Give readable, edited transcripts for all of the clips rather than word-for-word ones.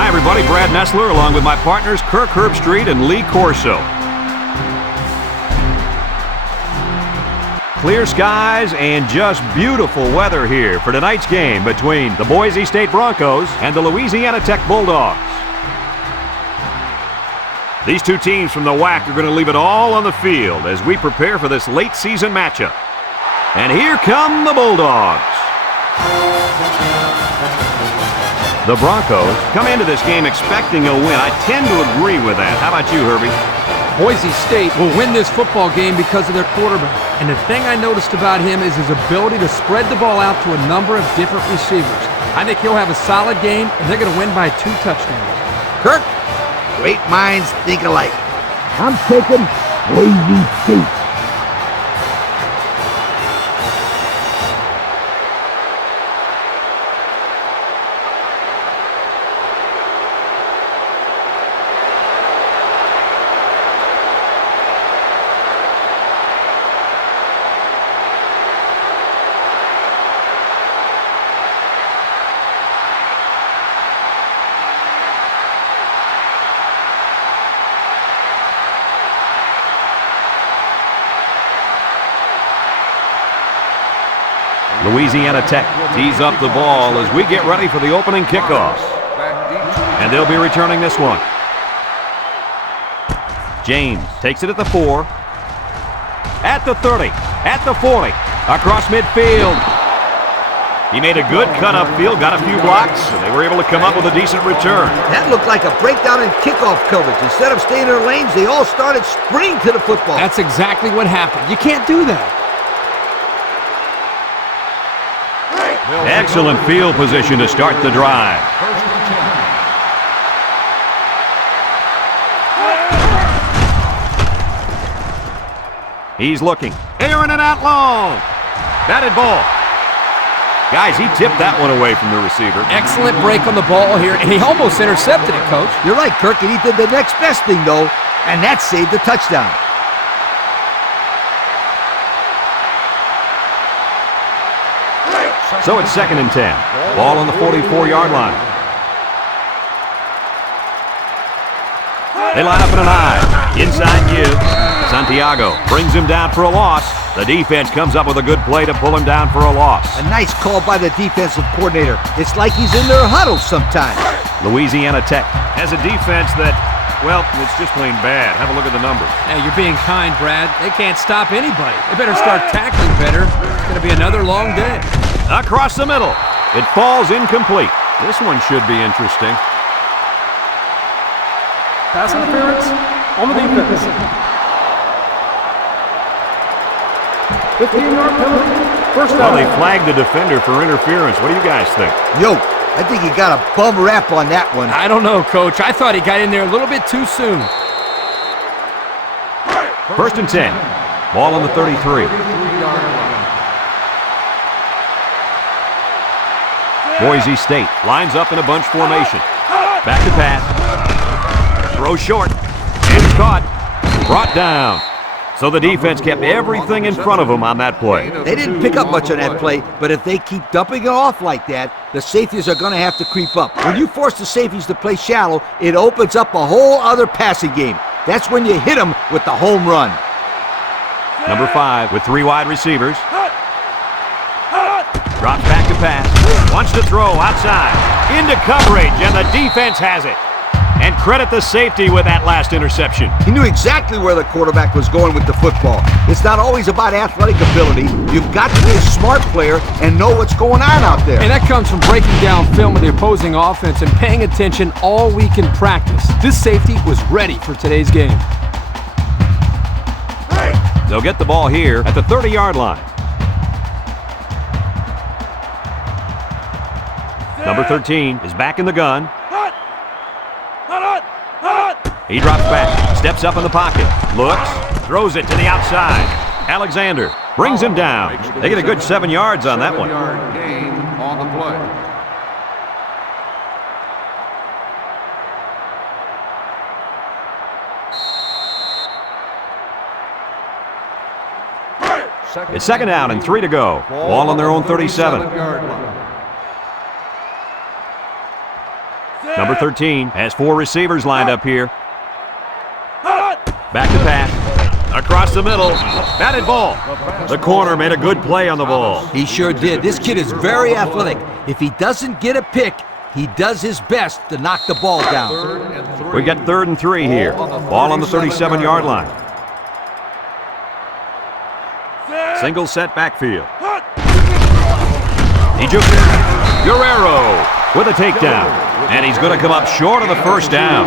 Hi, everybody. Brad Nessler along with my partners Kirk Herbstreit and Lee Corso. Clear skies and just beautiful weather here for tonight's game between the Boise State Broncos and the Louisiana Tech Bulldogs. These two teams from the WAC are going to leave it all on the field as we prepare for this late season matchup. And here come the Bulldogs. The Broncos come into this game expecting a win. I tend to agree with that. How about you, Herbie? Boise State will win this football game because of their quarterback. And the thing I noticed about him is his ability to spread the ball out to a number of different receivers. I think he'll have a solid game, and they're going to win by 2 touchdowns. Kirk, great minds think alike. I'm taking Boise State. Louisiana Tech tees up the ball as we get ready for the opening kickoff. And they'll be returning this one. James takes it at the 4, at the 30, at the 40, across midfield. He made a good cut upfield, got a few blocks, and they were able to come up with a decent return. That looked like a breakdown in kickoff coverage. Instead of staying in their lanes, they all started sprinting to the football. That's exactly what happened. You can't do that. Excellent field position to start the drive. He's looking. Airing it out long. Batted ball. Guys, he tipped that one away from the receiver. Excellent break on the ball here, and he almost intercepted it, Coach. You're right, Kirk, and he did the next best thing, though, and that saved the touchdown. So it's 2nd and 10. Ball on the 44-yard line. They line up in an I. Inside give. Santiago brings him down for a loss. The defense comes up with a good play to pull him down for a loss. A nice call by the defensive coordinator. It's like he's in their huddle sometimes. Louisiana Tech has a defense that, well, it's just plain bad. Have a look at the numbers. Hey, you're being kind, Brad. They can't stop anybody. They better start tackling better. It's going to be another long day. Across the middle. It falls incomplete. This one should be interesting. Pass interference on the defense. 15-yard penalty. First down. Well, they flagged the defender for interference. What do you guys think? Yo, I think he got a bum rap on that one. I don't know, Coach. I thought he got in there a little bit too soon. 1st and 10. Ball on the 33. Boise State lines up in a bunch formation. Back to pass. Throw short. And caught. Brought down. So the defense kept everything in front of them on that play. They didn't pick up much on that play, but if they keep dumping it off like that, the safeties are going to have to creep up. When you force the safeties to play shallow, it opens up a whole other passing game. That's when you hit them with the home run. Number 5 with 3 wide receivers. Drops back to pass. Wants to throw outside. Into coverage, and the defense has it. And credit the safety with that last interception. He knew exactly where the quarterback was going with the football. It's not always about athletic ability. You've got to be a smart player and know what's going on out there. And that comes from breaking down film of the opposing offense and paying attention all week in practice. This safety was ready for today's game. They'll get the ball here at the 30-yard line. Number 13 is back in the gun. He drops back, steps up in the pocket, looks, throws it to the outside. Alexander brings him down. They get a good 7 yards on that one. 7-yard gain on the play. It's 2nd down and 3 to go. Ball on their own 37. Number 13 has 4 receivers lined up here. Back to pass. Across the middle. Batted ball. The corner made a good play on the ball. He sure did. This kid is very athletic. If he doesn't get a pick, he does his best to knock the ball down. We got 3rd and 3 here. Ball on the 37-yard line. Single set backfield. He jukes it. Guerrero with a takedown. And he's going to come up short of the first down.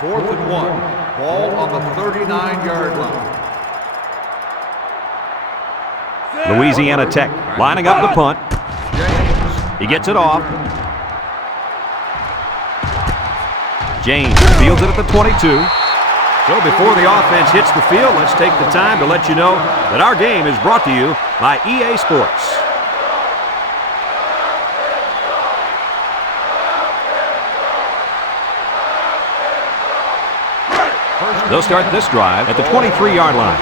Fourth and 1. Ball on the 39-yard line. Louisiana Tech lining up the punt. He gets it off. James fields it at the 22. So before the offense hits the field, let's take the time to let you know that our game is brought to you by EA Sports. They'll start this drive at the 23-yard line.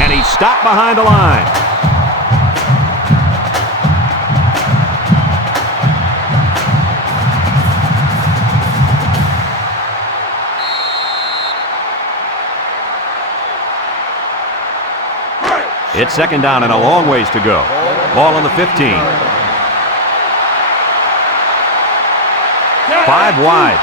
And he's stopped behind the line. It's 2nd down and a long ways to go. Ball on the 15. 5 wide.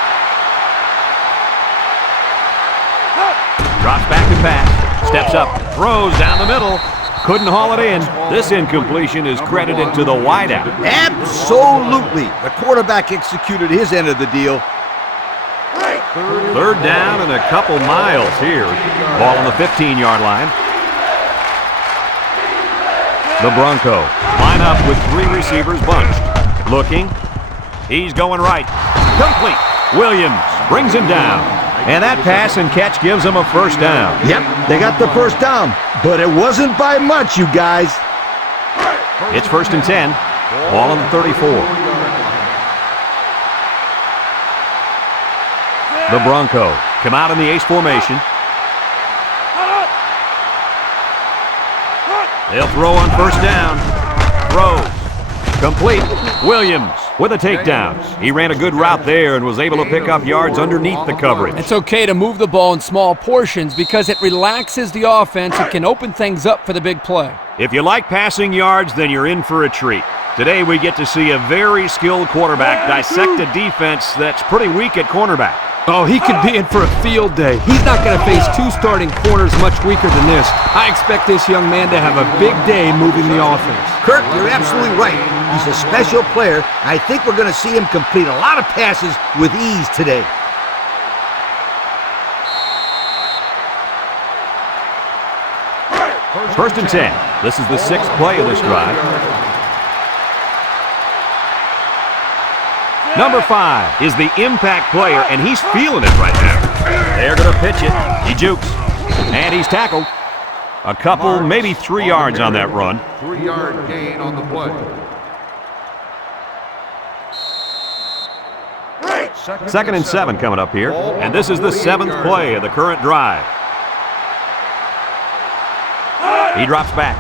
Drops back to pass. Steps up. Throws down the middle. Couldn't haul it in. This incompletion is credited to the wideout. Absolutely. The quarterback executed his end of the deal. 3rd down and a couple miles here. Ball on the 15-yard line. The Bronco line up with 3 receivers bunched. Looking. He's going right. Complete. Williams brings him down. And that pass and catch gives him a first down. Yep, they got the first down, but it wasn't by much, you guys. It's 1st and 10. Ball on the 34. The Bronco come out in the ace formation. They'll throw on 1st down. Throws. Complete. Williams with a takedown. He ran a good route there and was able to pick up yards underneath the coverage. It's okay to move the ball in small portions because it relaxes the offense and can open things up for the big play. If you like passing yards, then you're in for a treat. Today we get to see a very skilled quarterback dissect a defense that's pretty weak at cornerback. Oh, he could be in for a field day. He's not going to face 2 starting corners much weaker than this. I expect this young man to have a big day moving the offense. Kirk, you're absolutely right. He's a special player. I think we're going to see him complete a lot of passes with ease today. First and 10. This is the 6th play of this drive. Number 5 is the impact player, and he's feeling it right now. They're going to pitch it. He jukes. And he's tackled. A couple, maybe 3 yards on that run. 3-yard gain on the play. 2nd and 7 coming up here. And this is the 7th play of the current drive. He drops back.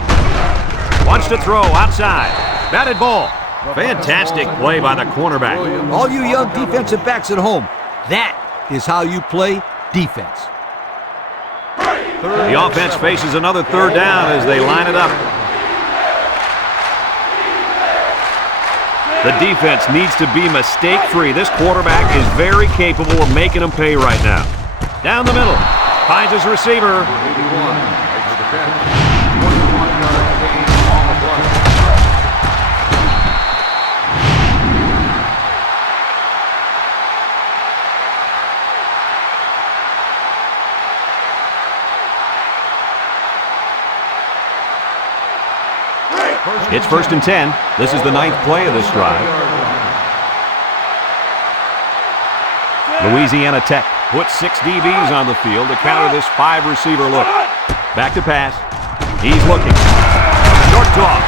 Wants to throw outside. Batted ball. Fantastic play by the cornerback. All you young defensive backs at home, that is how you play defense. The offense faces another 3rd down as they line it up. The defense needs to be mistake-free. This quarterback is very capable of making them pay right now. Down the middle. Finds his receiver. 81 makes the catch. 21-yard gain on the play. It's 1st and 10. This is the 9th play of this drive. Louisiana Tech puts 6 DBs on the field to counter this 5-receiver look. Back to pass. He's looking. Short toss.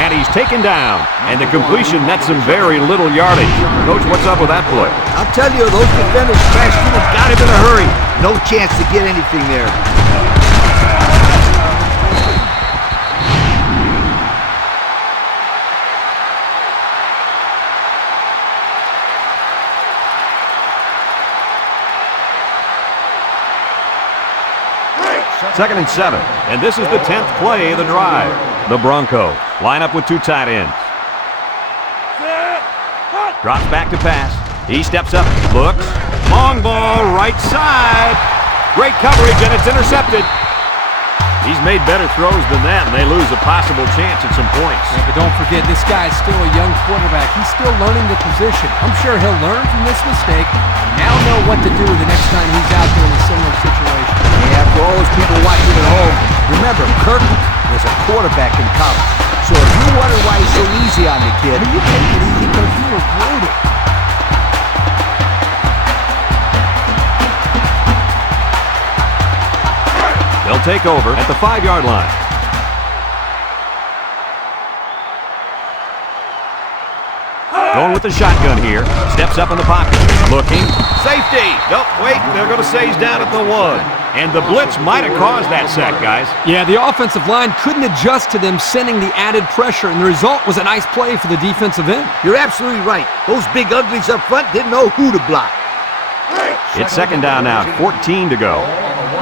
And he's taken down. And the completion nets him very little yardage. Coach, what's up with that play? I'll tell you, those defenders crashed in and got him in a hurry. No chance to get anything there. Second and 7. And this is the 10th play of the drive. The Broncos line up with 2 tight ends. Drops back to pass. He steps up, looks. Long ball, right side. Great coverage, and it's intercepted. He's made better throws than that, and they lose a possible chance at some points. Yeah, but don't forget, this guy's still a young quarterback. He's still learning the position. I'm sure he'll learn from this mistake and now know what to do the next time he's out there in a similar situation. Yeah, for all those people watching at home, remember, Kirk was a quarterback in college. So if you wonder why he's so easy on the kid, You take it easy because you were brutal. They'll take over at the 5-yard line. Going with the shotgun here. Steps up in the pocket. Looking. Safety. No, wait. They're going to say he's down at the 1. And the blitz might have caused that sack, guys. Yeah, the offensive line couldn't adjust to them sending the added pressure, and the result was a nice play for the defensive end. you're absolutely right. Those big uglies up front didn't know who to block. It's second down now. 14 to go.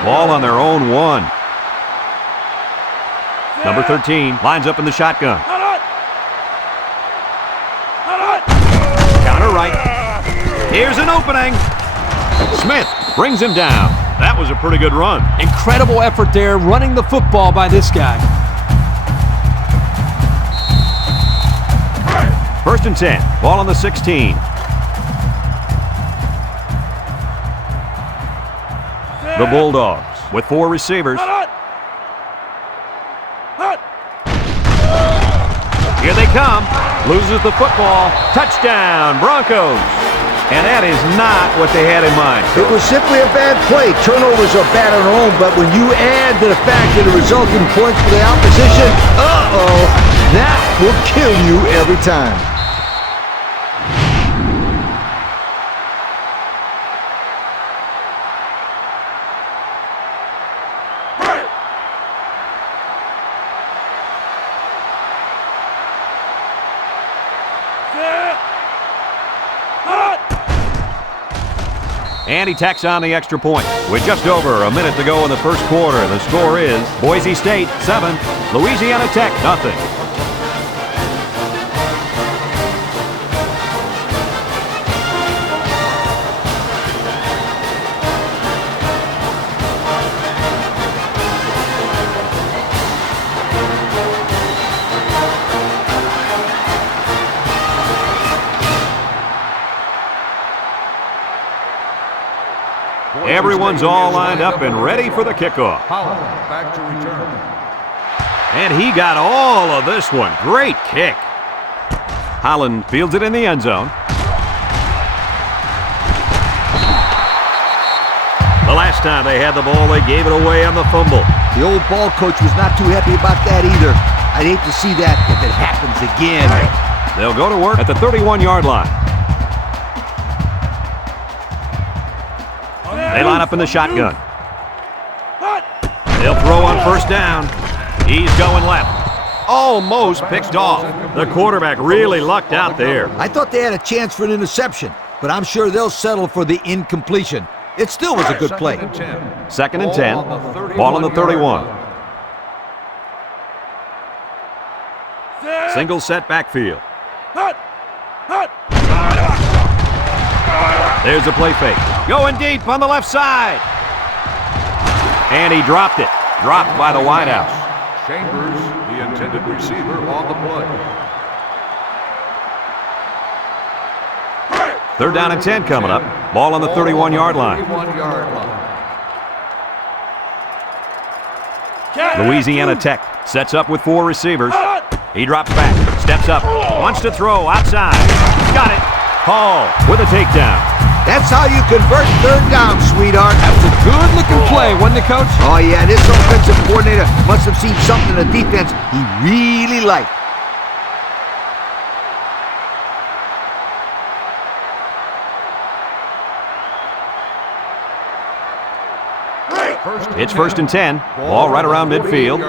Ball on their own 1. Number 13 lines up in the shotgun. Counter right. Here's an opening. Smith brings him down. That was a pretty good run. Incredible effort there, running the football by this guy. First and 10. Ball on the 16. The Bulldogs with 4 receivers. Here they come. Loses the football. Touchdown, Broncos. And that is not what they had in mind. It was simply a bad play. Turnovers are bad on their own, but when you add to the fact that it resulted in points for the opposition, that will kill you every time. And he tacks on the extra point. With just over a minute to go in the first quarter, the score is Boise State 7, Louisiana Tech 0. Everyone's all lined up and ready for the kickoff. Holland back to return. And he got all of this one. Great kick. Holland fields it in the end zone. The last time they had the ball, they gave it away on the fumble. The old ball coach was not too happy about that either. I'd hate to see that if it happens again. They'll go to work at the 31-yard line. They line up in the shotgun. They'll throw on first down. He's going left. Almost picked off. The quarterback really lucked out there. I thought they had a chance for an interception, but I'm sure they'll settle for the incompletion. It still was a good play. Second and 10. Ball on the 31. Single set backfield. There's a play fake. Going deep on the left side. And he dropped it. Dropped by the wideout. Chambers, the intended receiver, on the play. Third down and 10 coming up. Ball on the 31-yard line. 31-yard line. Louisiana Tech sets up with 4 receivers. He drops back, steps up, wants to throw outside. Got it. Hall with a takedown. That's how you convert third down, sweetheart. That was a good-looking play, wasn't it, Coach? Oh, yeah, this offensive coordinator must have seen something in the defense he really liked. It's 1st and 10. Ball right around midfield.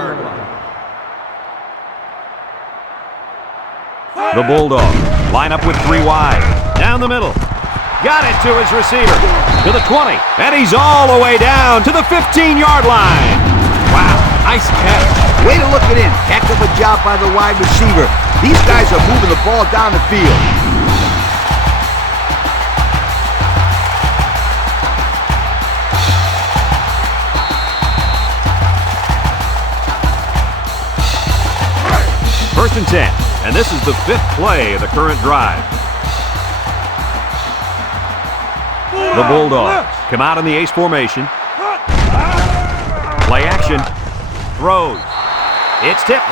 The Bulldogs line up with 3 wide. Down the middle. Got it to his receiver. To the 20. And he's all the way down to the 15-yard line. Wow, nice catch. Way to look it in. Heck of a job by the wide receiver. These guys are moving the ball down the field. First and 10, and this is the 5th play of the current drive. The Bulldogs come out in the ace formation. Play action. Throws. It's tipped.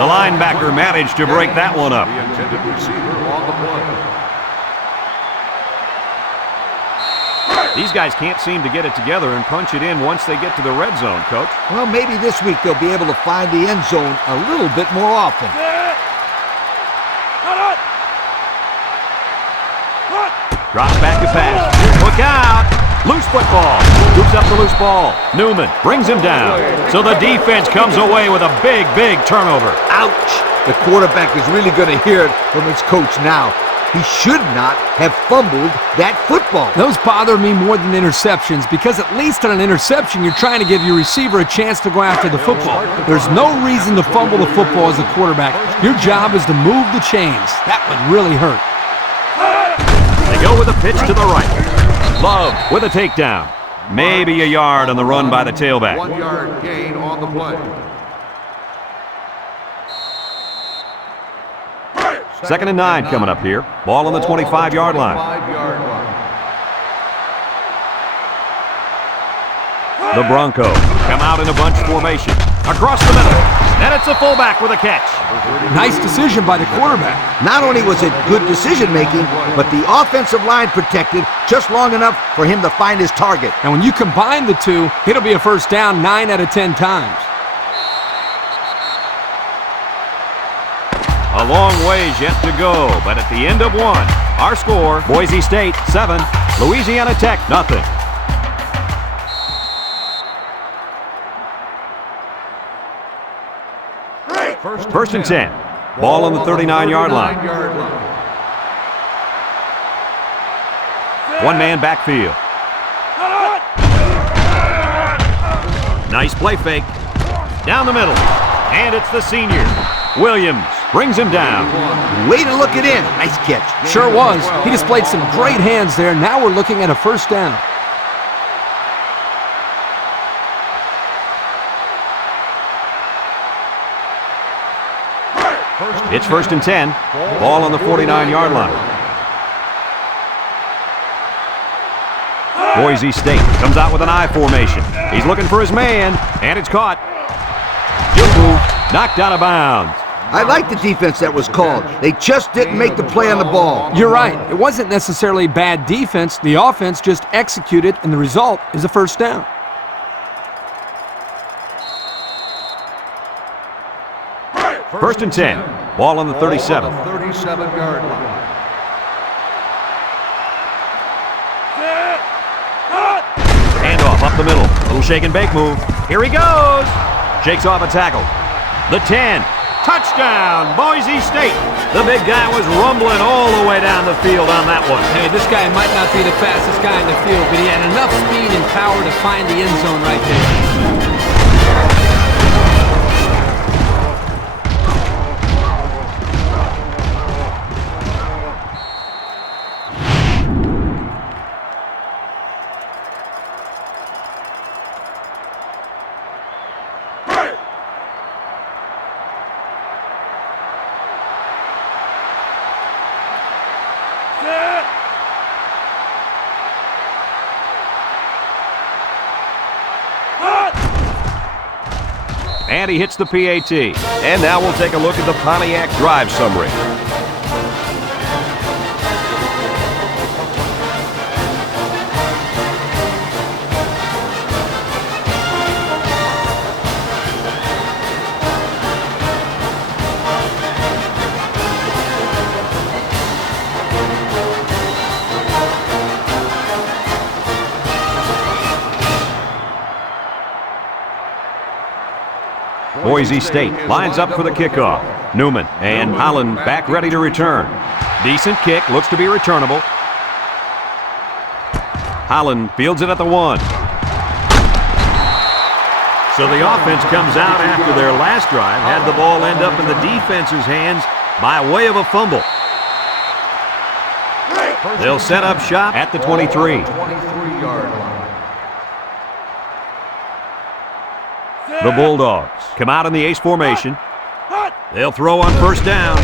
The linebacker managed to break that one up. The intended receiver on the play. These guys can't seem to get it together and punch it in once they get to the red zone, Coach. Well, maybe this week they'll be able to find the end zone a little bit more often. Drops back to pass. Look out! Loose football. Scoops up the loose ball. Newman brings him down. So the defense comes away with a big, big turnover. Ouch! The quarterback is really going to hear it from his coach now. He should not have fumbled that football. Those bother me more than interceptions because at least on an interception, you're trying to give your receiver a chance to go after the football. There's no reason to fumble the football as a quarterback. Your job is to move the chains. That would really hurt. They go with a pitch to the right. Love with a takedown. Maybe a yard on the run by the tailback. 1-yard gain on the play. 2nd and 9 coming up here. Ball on the 25-yard line. The Broncos come out in a bunch formation. Across the middle. And it's the fullback with a catch. Nice decision by the quarterback. Not only was it good decision-making, but the offensive line protected just long enough for him to find his target. And when you combine the two, it'll be a first down 9 out of 10 times. A long ways yet to go, but at the end of one, our score, Boise State 7, Louisiana Tech 0. First and 10. Ball on the 39-yard line. One-man backfield. Nice play fake. Down the middle. And it's the senior. Williams brings him down. Way to look it in. Nice catch. Sure was. He displayed some great hands there. Now we're looking at a first down. It's 1st and 10. Ball on the 49-yard line. Boise State comes out with an I formation. He's looking for his man, and it's caught. Good move. Knocked out of bounds. I like the defense that was called. They just didn't make the play on the ball. You're right. It wasn't necessarily bad defense. The offense just executed, and the result is a first down. First and 10. Ball on the 37. 37-yard line. Handoff up the middle. Little shake and bake move. Here he goes. Shakes off a tackle. The 10. Touchdown, Boise State. The big guy was rumbling all the way down the field on that one. Hey, this guy might not be the fastest guy in the field, but he had enough speed and power to find the end zone right there. And he hits the PAT. And now we'll take a look at the Pontiac drive summary. Boise State lines up for the kickoff. Newman and Holland back ready to return. Decent kick, looks to be returnable. Holland fields it at the 1. So the offense comes out after their last drive, had the ball end up in the defense's hands by way of a fumble. They'll set up shop at the 23. 23-yard line. The Bulldogs come out in the ace formation. They'll throw on first down.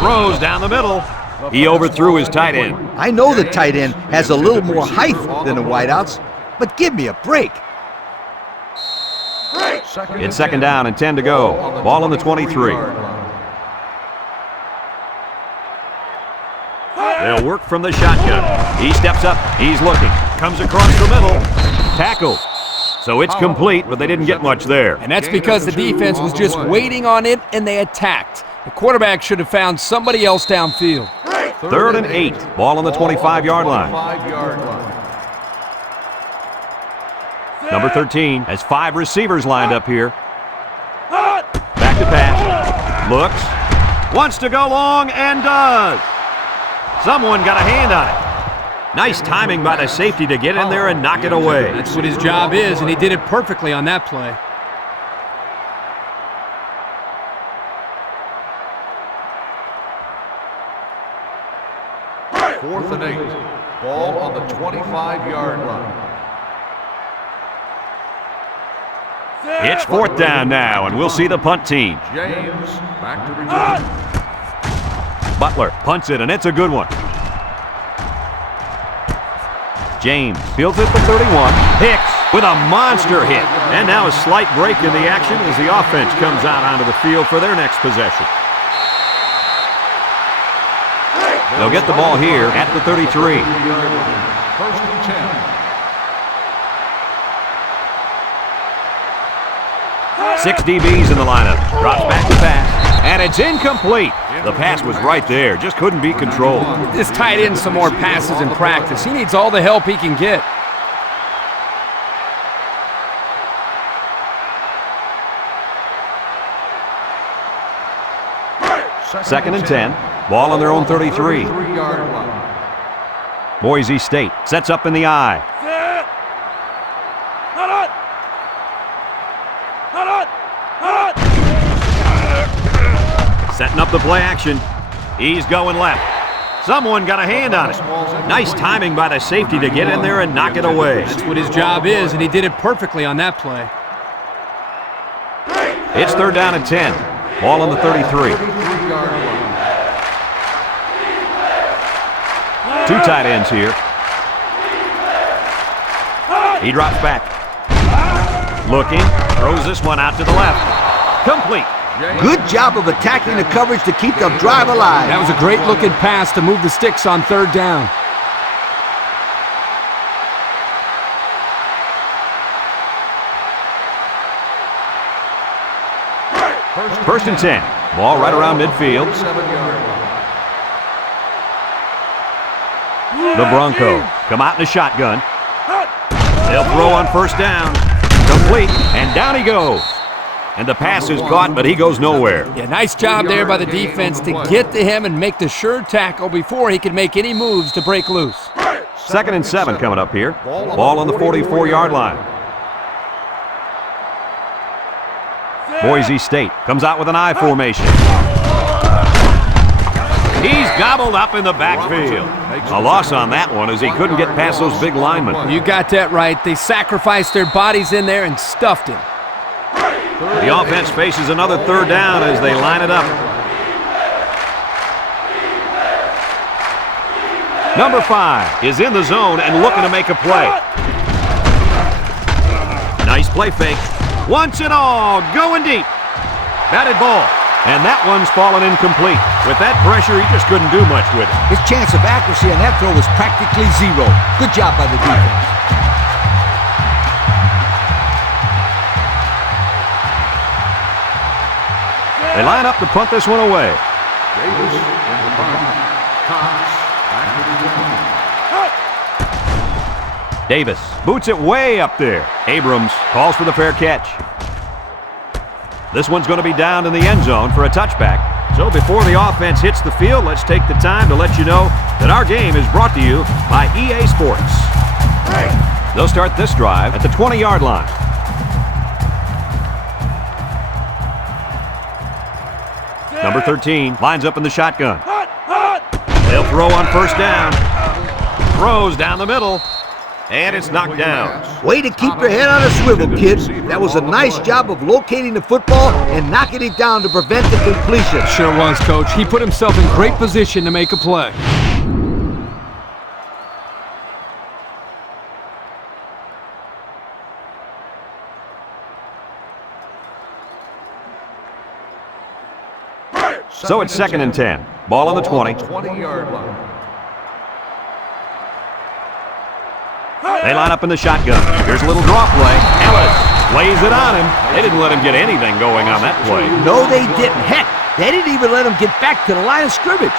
Throws down the middle. He overthrew his tight end. I know the tight end has a little more height than the wideouts, but give me a break. It's second down and 10 to go. Ball on the 23. They'll work from the shotgun. He steps up. He's looking. Comes across the middle. Tackled. So it's complete, but they didn't get much there. And that's because the defense was just waiting on it, and they attacked. The quarterback should have found somebody else downfield. Third and 8. Ball on the 25-yard line. Number 13 has 5 receivers lined up here. Back to pass. Looks. Wants to go long and does. Someone got a hand on it. Nice timing by the safety to get in there and knock it away. That's what his job is, and he did it perfectly on that play. Fourth and 8. Ball on the 25-yard line. It's fourth down now, and we'll see the punt team. James back to return. Butler punts it, and it's a good one. James fields it for 31. Hicks with a monster hit. And now a slight break in the action as the offense comes out onto the field for their next possession. They'll get the ball here at the 33. First and 10. 6 DBs in the lineup. Drops back to pass. And it's incomplete. The pass was right there. Just couldn't be controlled. This tight end some more passes in practice. He needs all the help he can get. Second and 10. Ball on their own 33. Boise State sets up in the eye. Setting up the play action. He's going left. Someone got a hand on it. Nice timing by the safety to get in there and knock it away. That's what his job is, and he did it perfectly on that play. It's third down and 10. Ball on the 33. 2 tight ends here. He drops back. Looking. Throws this one out to the left. Complete. Good job of attacking the coverage to keep the drive alive. That was a great-looking pass to move the sticks on third down. First and 10. Ball right around midfield. The Broncos come out in a shotgun. They'll throw on first down. Complete, and down he goes. And the pass is caught, but he goes nowhere. Yeah, nice job there by the defense to get to him and make the sure tackle before he could make any moves to break loose. Second and 7 coming up here. Ball on the 44-yard line. Boise State comes out with an I formation. He's gobbled up in the backfield. A loss on that one as he couldn't get past those big linemen. You got that right. They sacrificed their bodies in there and stuffed him. The offense faces another third down as they line it up. Number 5 is in the zone and looking to make a play. Nice play fake. Once and all, going deep. Batted ball. And that one's fallen incomplete. With that pressure, he just couldn't do much with it. His chance of accuracy on that throw was practically zero. Good job by the defense. They line up to punt this one away. Davis in the punt. Cox back to return. Davis boots it way up there. Abrams calls for the fair catch. This one's going to be down in the end zone for a touchback. So before the offense hits the field, let's take the time to let you know that our game is brought to you by EA Sports. They'll start this drive at the 20-yard line. Number 13 lines up in the shotgun. They'll throw on first down. Throws down the middle. And it's knocked down. Way to keep your head on a swivel, kid. That was a nice job of locating the football and knocking it down to prevent the completion. Sure was, Coach. He put himself in great position to make a play. So it's 2nd and 10. Ball on the 20. 20-yard line. They line up in the shotgun. Here's a little draw play. Ellis lays it on him. They didn't let him get anything going on that play. No, they didn't. Heck, they didn't even let him get back to the line of scrimmage.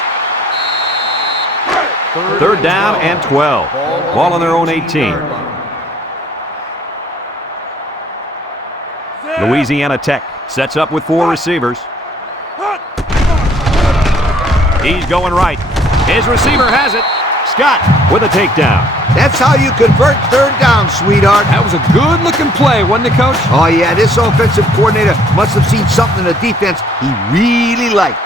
3rd down and 12. Ball on their own 18. Louisiana Tech sets up with 4 receivers. He's going right. His receiver has it. Scott with a takedown. That's how you convert 3rd down, sweetheart. That was a good-looking play, wasn't it, Coach? Oh, yeah, this offensive coordinator must have seen something in the defense he really liked.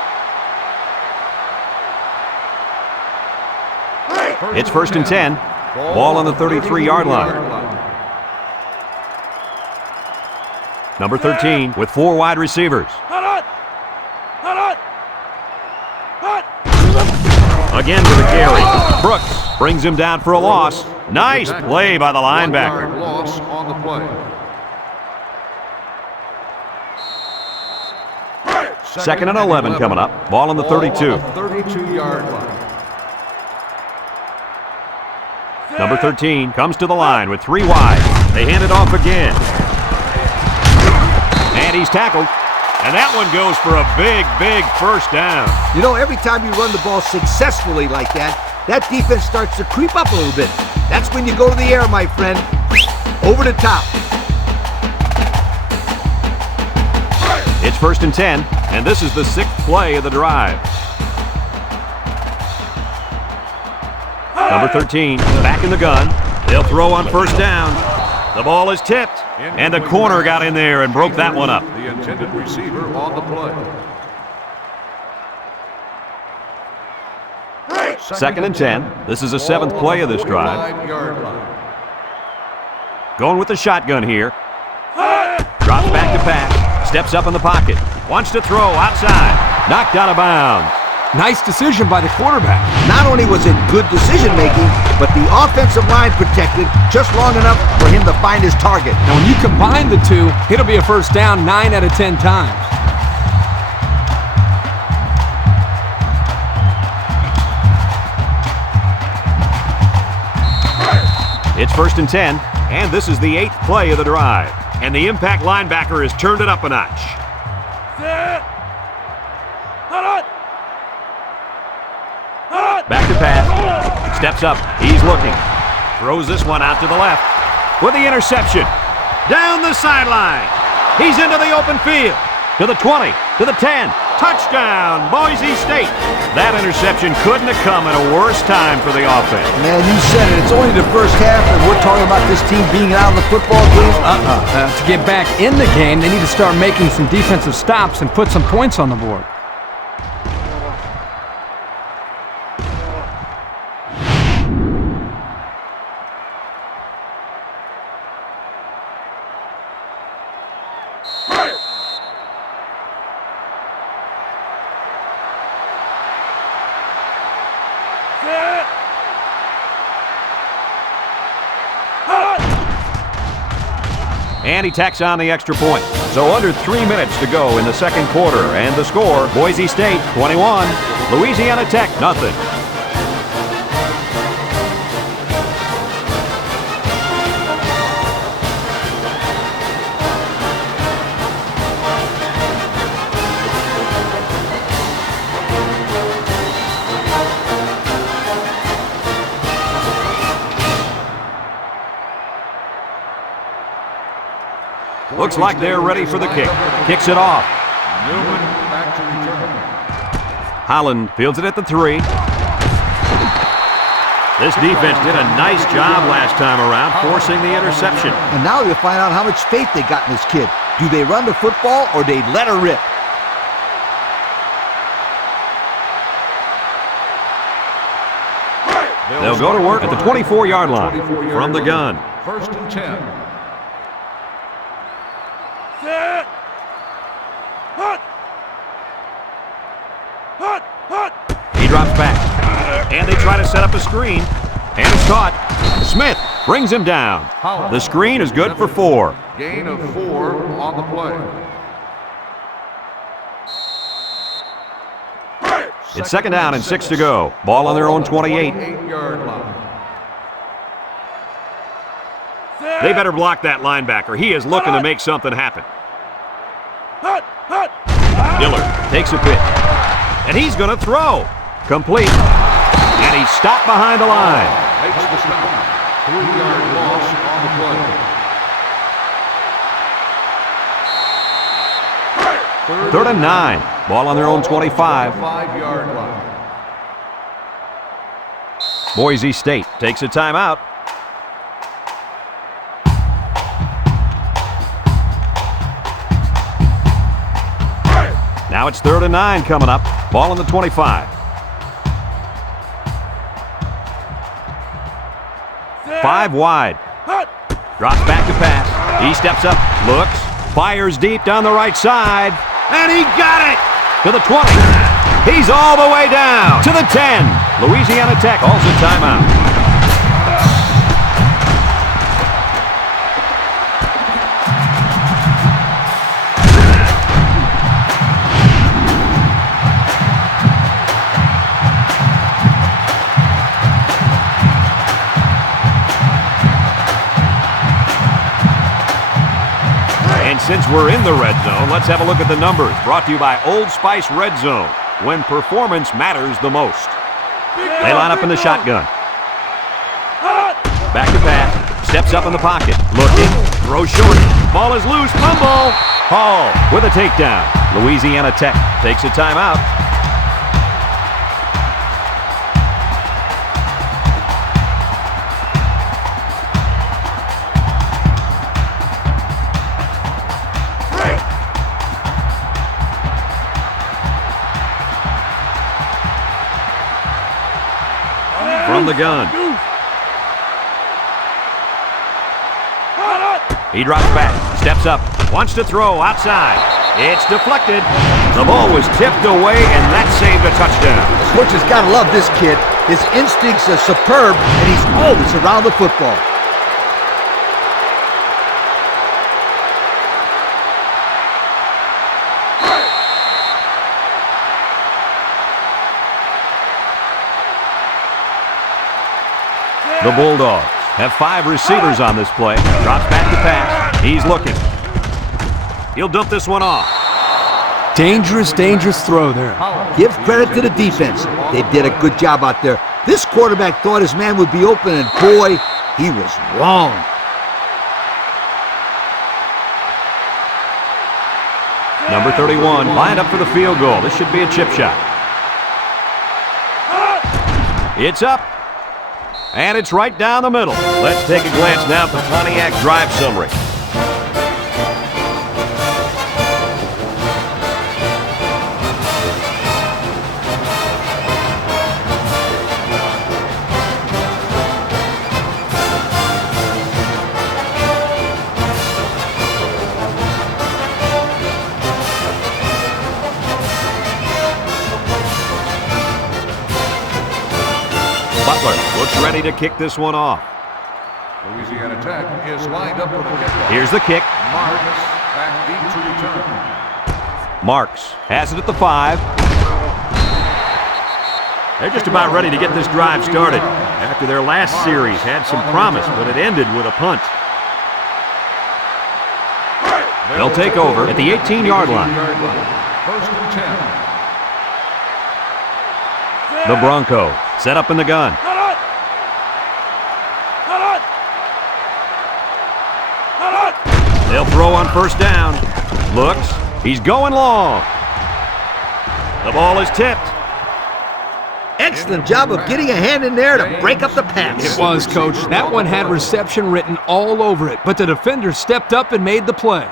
It's 1st and 10. Ball on the 33-yard line. Number 13 with 4 wide receivers. Again with a carry. Brooks brings him down for a loss. Nice play by the linebacker. Loss on the play. 2nd and 11 coming up. Ball on the 32. 32-yard line. Number 13 comes to the line with 3 wide. They hand it off again. And he's tackled. And that one goes for a big, big first down. You know, every time you run the ball successfully like that, that defense starts to creep up a little bit. That's when you go to the air, my friend. Over the top. It's 1st and 10, and this is the 6th play of the drive. Number 13 back in the gun. They'll throw on first down. The ball is tipped, and the corner got in there and broke that one up. The intended receiver on the play. 2nd and 10. This is the 7th play of this drive. 9-yard line. Going with the shotgun here. Drops back to pass. Steps up in the pocket. Wants to throw outside. Knocked out of bounds. Nice decision by the quarterback. Not only was it good decision-making, but the offensive line protected just long enough for him to find his target. Now, when you combine the two, it'll be a first down 9 out of 10 times. It's 1st and 10, and this is the 8th play of the drive. And the impact linebacker has turned it up a notch. Back to pass. Steps up. He's looking. Throws this one out to the left. With the interception. Down the sideline. He's into the open field. To the 20. To the 10. Touchdown, Boise State. That interception couldn't have come at a worse time for the offense. Man, you said it. It's only the first half, and we're talking about this team being out of the football game? To get back in the game, they need to start making some defensive stops and put some points on the board. And he tacks on the extra point. So under 3 minutes to go in the 2nd quarter. And the score, Boise State 21, Louisiana Tech nothing. Looks like they're ready for the kick. Kicks it off. Newman back to return. Holland fields it at the 3. This defense did a nice job last time around, forcing the interception. And now you'll find out how much faith they got in this kid. Do they run the football or they let her rip? They'll go to work at the 24-yard line from the gun. 1st and 10. He drops back. And they try to set up a screen. And it's caught. Smith brings him down. The screen is good for 4. Gain of 4 on the play. It's 2nd down and 6 to go. Ball on their own 28. 8-yard line. They better block that linebacker. He is looking to make something happen. Dillard takes a pitch. And he's going to throw. Complete. And he's stopped behind the line. Makes the stop. 3-yard loss on the play. 3rd and 9. Ball on their own 25. 5-yard line. Boise State takes a timeout. Now it's 3rd and 9 coming up. Ball on the 25. 5 wide. Drops back to pass. He steps up, looks, fires deep down the right side, and he got it! To the 20. He's all the way down to the 10. Louisiana Tech calls a timeout. Since we're in the red zone, let's have a look at the numbers. Brought to you by Old Spice Red Zone, when performance matters the most. They line up in the shotgun. Back to pass. Steps up in the pocket. Looking. Throws short. Ball is loose. Fumble. Hall with a takedown. Louisiana Tech takes a timeout. From the gun. He drops back, steps up, wants to throw outside. It's deflected. The ball was tipped away, and that saved a touchdown. Coach has got to love this kid. His instincts are superb, and he's always around the football. The Bulldogs have 5 receivers on this play. Drops back to pass. He's looking. He'll dump this one off. Dangerous, dangerous throw there. Give credit to the defense. They did a good job out there. This quarterback thought his man would be open, and boy, he was wrong. Number 31 lined up for the field goal. This should be a chip shot. It's up. And it's right down the middle. Let's take a glance now at the Pontiac drive summary. Looks ready to kick this one off. Louisiana Tech is lined up for the kickoff. Here's the kick. Marks back deep to return. Marks has it at the 5. They're just about ready to get this drive started. After their last series had some promise, but it ended with a punt. They'll take over at the 18-yard line. 1st and 10. The Broncos set up in the gun. They'll throw on first down. Looks. He's going long. The ball is tipped. Excellent job of getting a hand in there to break up the pass. It was, Coach. That one had reception written all over it, but the defender stepped up and made the play.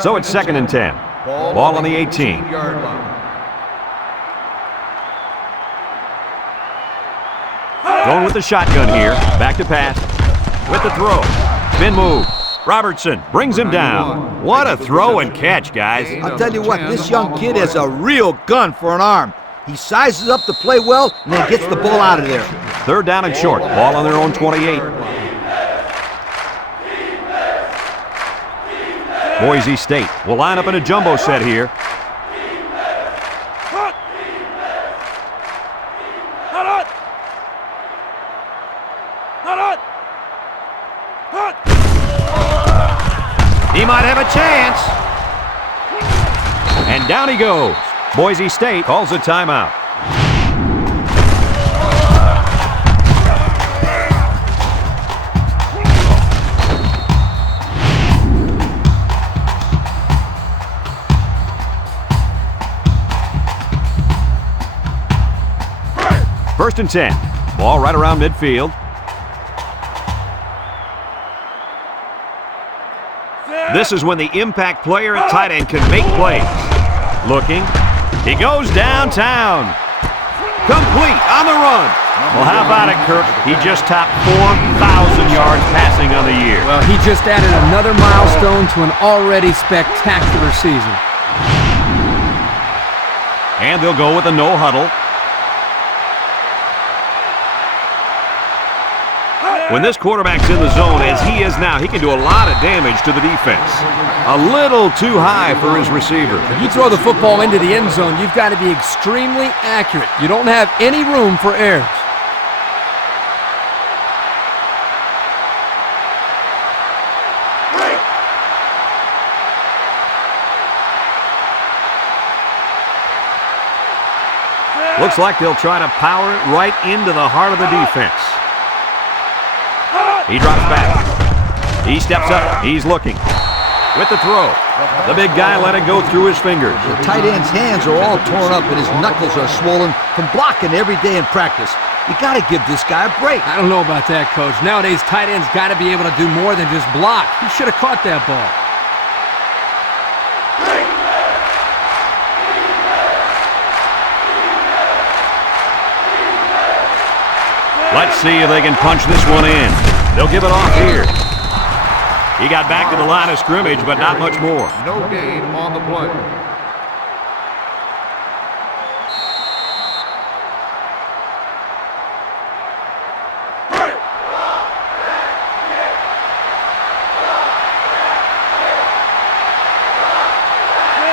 So it's 2nd and 10. Ball on the 18. Going with the shotgun here. Back to pass. With the throw. Spin move. Robertson brings him down. What a throw and catch, guys. I'll tell you what, this young kid has a real gun for an arm. He sizes up the play well and then gets the ball out of there. 3rd down and short. Ball on their own 28. Boise State will line up in a jumbo set here. He might have a chance. And down he goes. Boise State calls a timeout. First and 10. Ball right around midfield. This is when the impact player at tight end can make plays. Looking. He goes downtown. Complete on the run. Well, how about it, Kirk? He just topped 4,000 yards passing on the year. Well, he just added another milestone to an already spectacular season. And they'll go with a no huddle. When this quarterback's in the zone, as he is now, he can do a lot of damage to the defense. A little too high for his receiver. If you throw the football into the end zone, you've got to be extremely accurate. You don't have any room for errors. Looks like they'll try to power it right into the heart of the defense. He drops back. He steps up. He's looking. With the throw. The big guy let it go through his fingers. The tight end's hands are all torn up and his knuckles are swollen from blocking every day in practice. You got to give this guy a break. I don't know about that, Coach. Nowadays, tight ends got to be able to do more than just block. He should have caught that ball. Let's see if they can punch this one in. They'll give it off here. He got back to the line of scrimmage, but not much more. No gain on the play.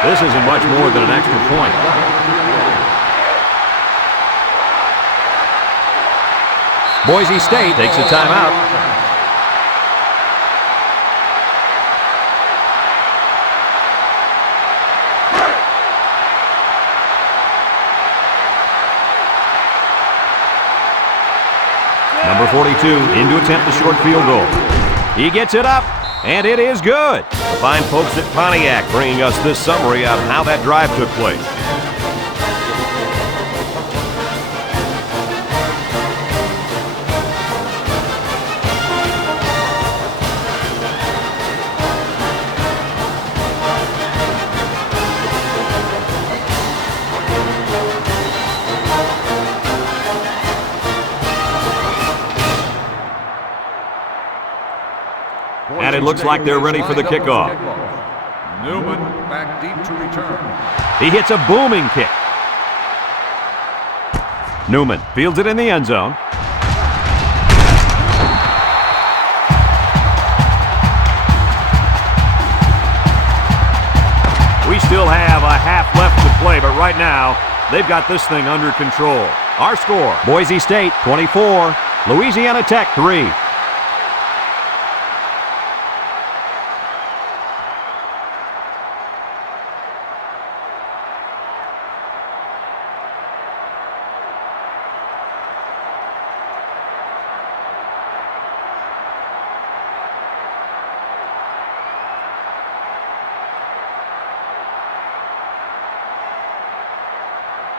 This isn't much more than an extra point. Boise State takes a timeout. Number 42 in to attempt the short field goal. He gets it up, and it is good. The fine folks at Pontiac bringing us this summary of how that drive took place. And it looks like they're ready for the kickoff. Newman back deep to return. He hits a booming kick. Newman fields it in the end zone. We still have a half left to play, but right now, they've got this thing under control. Our score, Boise State 24, Louisiana Tech 3.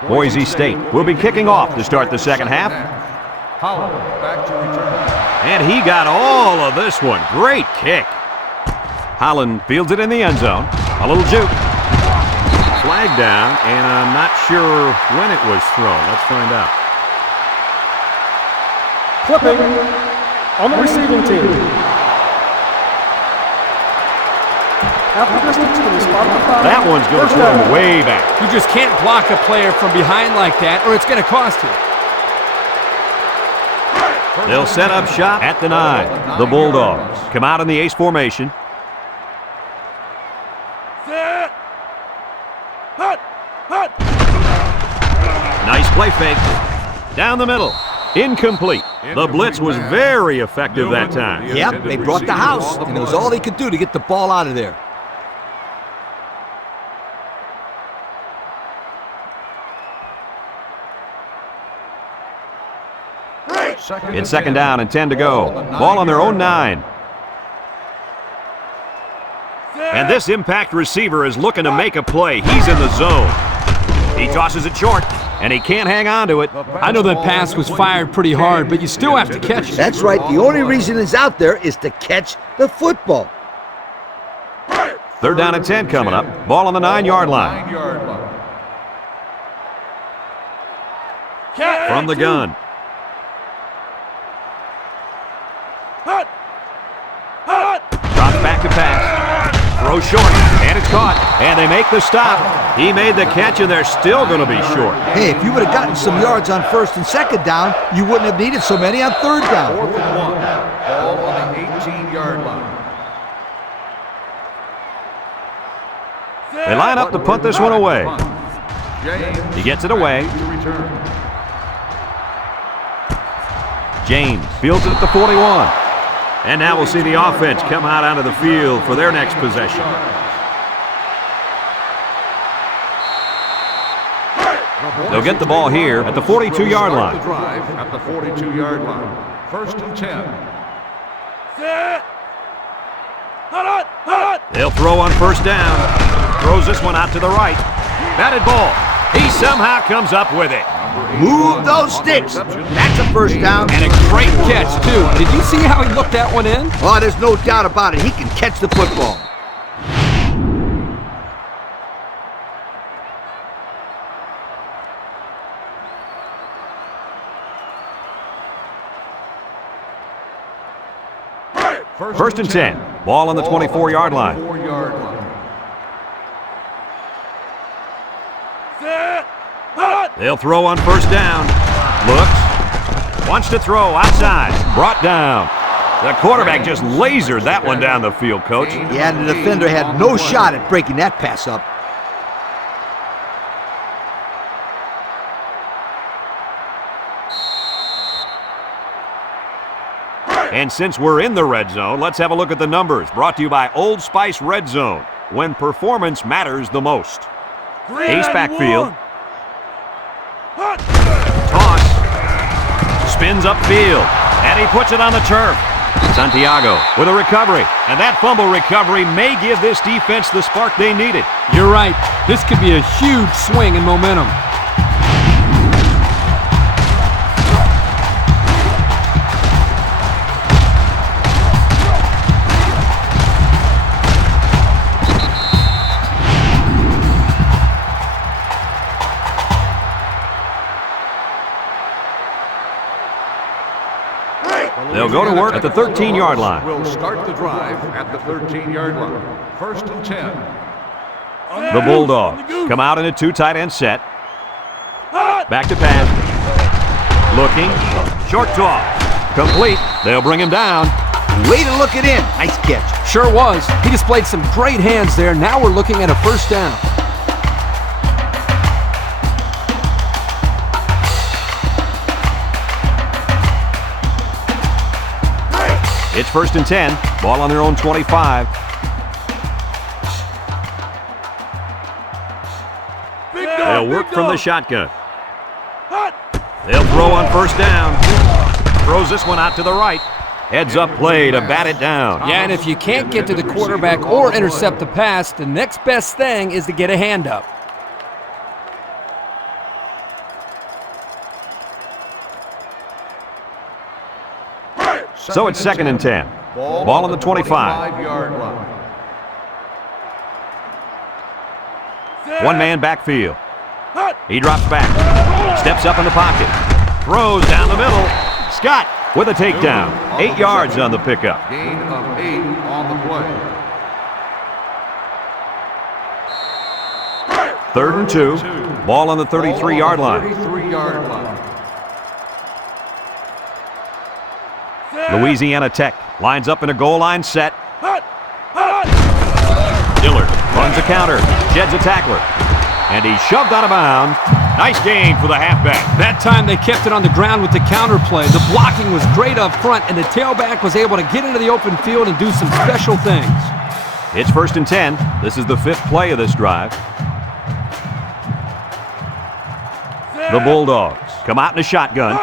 Boise State will be kicking off to start the second half. Holland back to return. And he got all of this one. Great kick. Holland fields it in the end zone. A little juke. Flag down, and I'm not sure when it was thrown. Let's find out. Clipping on the receiving team. Half the distance to the spot of the foul. That one's going to First throw down. him way back. You just can't block a player from behind like that, or it's going to cost you. They'll set up shop at the 9. The Bulldogs come out in the ace formation. Nice play fake. Down the middle. Incomplete. The blitz was very effective that time. Yep, they brought the house, and it was all they could do to get the ball out of there. It's second down and 10 to go. Ball on their own 9. And this impact receiver is looking to make a play. He's in the zone. He tosses it short, and he can't hang on to it. I know that pass was fired pretty hard, but you still have to catch it. That's right. The only reason he's out there is to catch the football. Third down and 10 coming up. Ball on the 9-yard line. 9-yard line. From the gun. Drops back to pass. Throw short, and it's caught. And they make the stop. He made the catch, and they're still going to be short. Hey, if you would have gotten some yards on first and second down, you wouldn't have needed so many on third down. 4th and 1. Ball on the 18-yard line. They line up to punt this one away. James He gets it away. to return. James fields it at the 41. And now we'll see the offense come out onto the field for their next possession. They'll get the ball here at the 42-yard The line. drive at the 42-yard line. 1st and 10. They'll throw on first down. Throws this one out to the right. Batted ball. He somehow comes up with it. Move those sticks. That's a first down. And a great catch, too. Did you see how he looked that one in? Oh, there's no doubt about it. He can catch the football. First and 10. Ball on the 24-yard line. 4-yard line. They'll throw on first down. Looks. Wants to throw outside. Brought down. The quarterback just lasered that one down the field, Coach. Yeah, the defender had no shot at breaking that pass up. And since we're in the red zone, let's have a look at the numbers. Brought to you by Old Spice Red Zone, when performance matters the most. Ace backfield. Toss. Spins upfield. And he puts it on the turf. Santiago with a recovery. And that fumble recovery may give this defense the spark they needed. You're right. This could be a huge swing in momentum. They'll go to work at the 13-yard line. Will start the drive at the 13-yard line. 1st and 10. The Bulldogs come out in a 2 tight end set. Back to pass. Looking. Short toss. Complete. They'll bring him down. Way to look it in. Nice catch. Sure was. He displayed some great hands there. Now we're looking at a first down. It's 1st and 10. Ball on their own 25. They'll work from the shotgun. They'll throw on first down. Throws this one out to the right. Heads up play to bat it down. Yeah, and if you can't get to the quarterback or intercept the pass, the next best thing is to get a hand up. So it's 2nd and 10. Ball on the 25. 25-yard line. One man backfield. He drops back. Steps up in the pocket. Throws down the middle. Scott with a takedown. 8 yards on the pickup. Gain of 8 on the play. 3rd and 2. Ball on the 33-yard line. 33-yard line. Louisiana Tech lines up in a goal line set. Dillard runs a counter, sheds a tackler, and he's shoved out of bounds. Nice gain for the halfback. That time they kept it on the ground with the counter play. The blocking was great up front, and the tailback was able to get into the open field and do some special things. It's 1st and 10. This is the 5th play of this drive. The Bulldogs come out in a shotgun.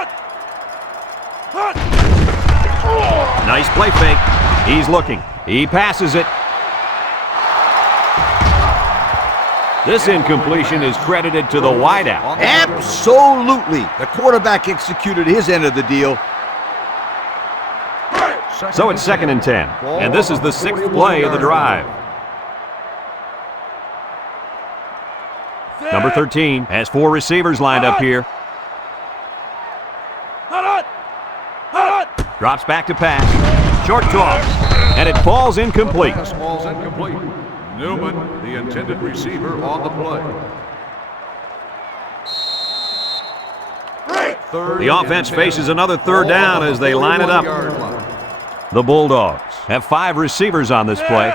Nice play fake. He's looking. He passes it. This incompletion is credited to the wideout. Absolutely. The quarterback executed his end of the deal. So it's 2nd and 10. And this is the 6th play of the drive. Number 13 has 4 receivers lined up here. Drops back to pass. Short toss. And it falls incomplete. Pass falls incomplete. Newman, the intended receiver, on the play. The offense faces another 3rd down as they line it up. The Bulldogs have 5 receivers on this play.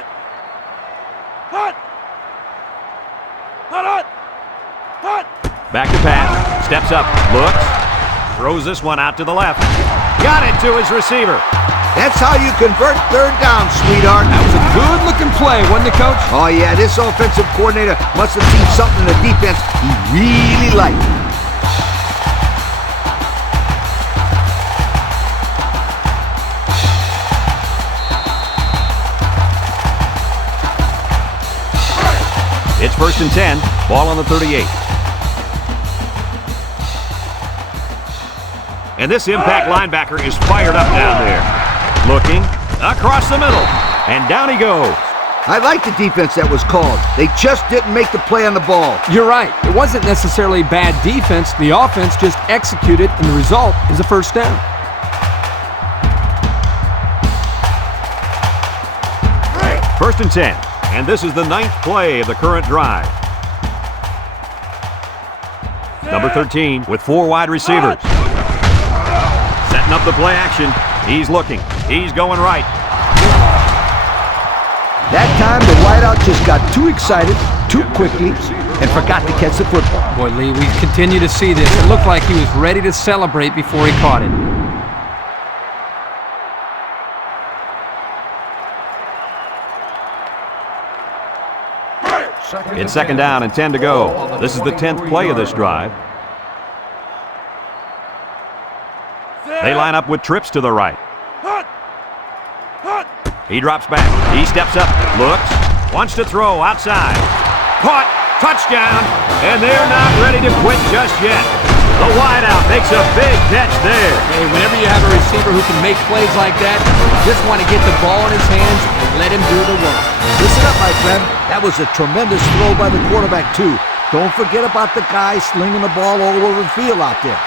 Back to pass. Steps up. Looks. Throws this one out to the left. Got it to his receiver. That's how you convert 3rd down, sweetheart. That was a good-looking play, wasn't it, Coach? Oh, yeah, this offensive coordinator must have seen something in the defense he really liked. It's 1st and 10. Ball on the 38. And this impact linebacker is fired up down there. Looking across the middle. And down he goes. I like the defense that was called. They just didn't make the play on the ball. You're right. It wasn't necessarily bad defense. The offense just executed, and the result is a 1st down. First and 10. And this is the 9th play of the current drive. Number 13 with 4 wide receivers. Setting up the play action. He's looking. He's going right. That time, the wideout just got too excited, too quickly, and forgot to catch the football. Boy, Lee, we continue to see this. It looked like he was ready to celebrate before he caught it. It's 2nd down and 10 to go. This is the 10th play of this drive. They line up with trips to the right. He drops back. He steps up. Looks. Wants to throw outside. Caught. Touchdown. And they're not ready to quit just yet. The wideout makes a big catch there. Hey, whenever you have a receiver who can make plays like that, you just want to get the ball in his hands and let him do the work. Listen up, my friend. That was a tremendous throw by the quarterback, too. Don't forget about the guy slinging the ball all over the field out there.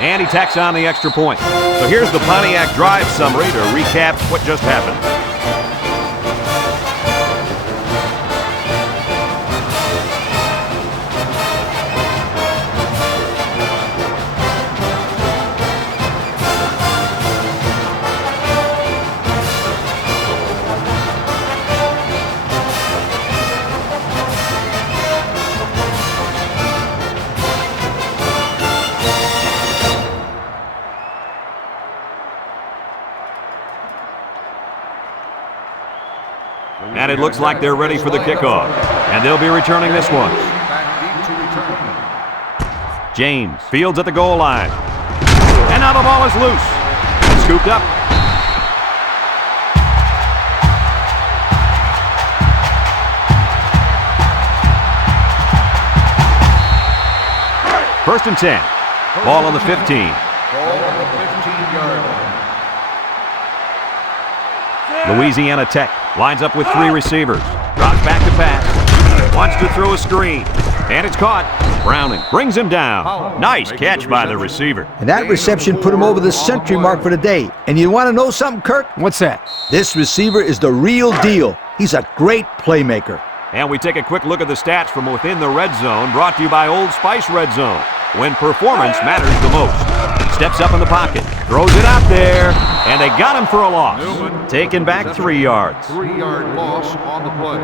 And he tacks on the extra point. So here's the Pontiac drive summary to recap what just happened. And it looks like they're ready for the kickoff. And they'll be returning this one. James fields at the goal line. And now the ball is loose. Scooped up. First and 10. Ball on the 15. Ball on the 15-yard line. Louisiana Tech lines up with 3 receivers. Drops back to pass. Wants to throw a screen. And it's caught. Browning brings him down. Nice catch by the receiver. And that reception put him over the century mark for the day. And you want to know something, Kirk? What's that? This receiver is the real deal. He's a great playmaker. And we take a quick look at the stats from within the red zone, brought to you by Old Spice Red Zone, when performance matters the most. Steps up in the pocket, throws it out there, and they got him for a loss. Taken back 3 yards. 3-yard loss on the play.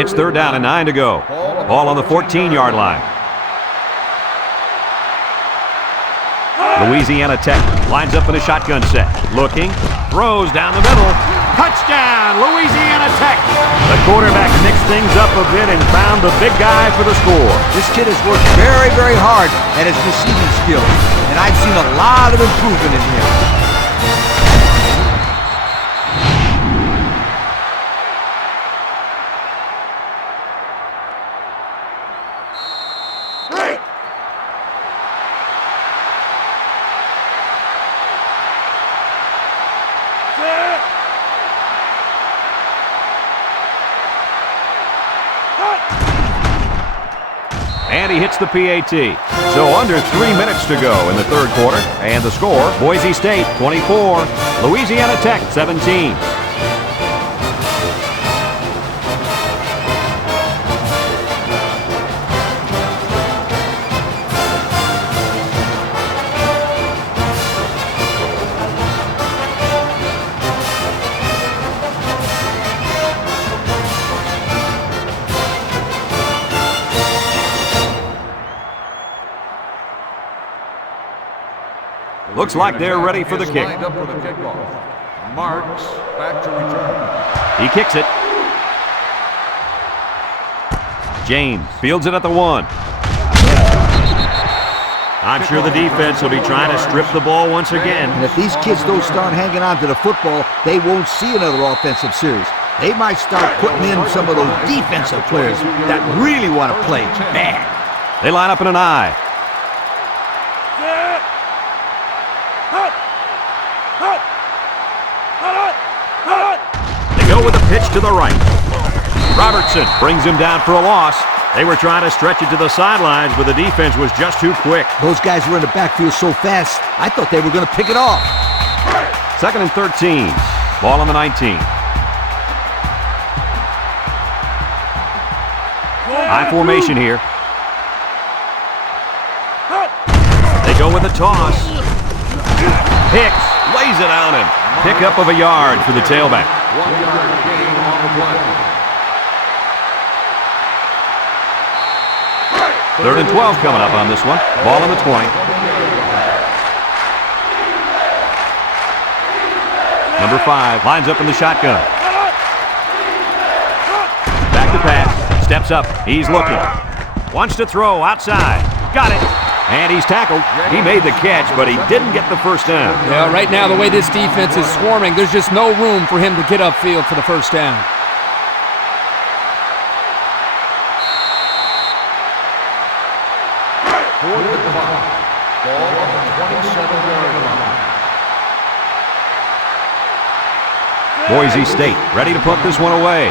It's 3rd down and 9 to go. Ball on the 14-yard line. Louisiana Tech lines up in a shotgun set. Looking, throws down the middle. Touchdown, Louisiana Tech! The quarterback mixed things up a bit and found the big guy for the score. This kid has worked very, very hard at his receiving skills. And I've seen a lot of improvement in him. And he hits the PAT. So under 3 minutes to go in the 3rd quarter. And the score, Boise State 24, Louisiana Tech 17. Looks like they're ready for the kick. Lined up for the kickoff. Marks back to return. He kicks it. James fields it at the 1. I'm sure the defense will be trying to strip the ball once again. And if these kids don't start hanging on to the football, they won't see another offensive series. They might start putting in some of those defensive players that really want to play bad. They line up in an I. They go with a pitch to the right. Robertson brings him down for a loss. They were trying to stretch it to the sidelines, but the defense was just too quick. Those guys were in the backfield so fast, I thought they were going to pick it off. 2nd and 13. Ball on the 19. High formation here. They go with a toss. Hicks lays it on him. Pickup of a yard for the tailback. 1-yard gain on the play. 3rd and 12 coming up on this one. Ball on the 20. Number 5 lines up in the shotgun. Back to pass. Steps up. He's looking. Wants to throw outside. Got it. And he's tackled. He made the catch, but he didn't get the first down. Yeah, right now, the way this defense is swarming, there's just no room for him to get upfield for the first down. Ball on the 27-yard line. Boise State ready to put this one away.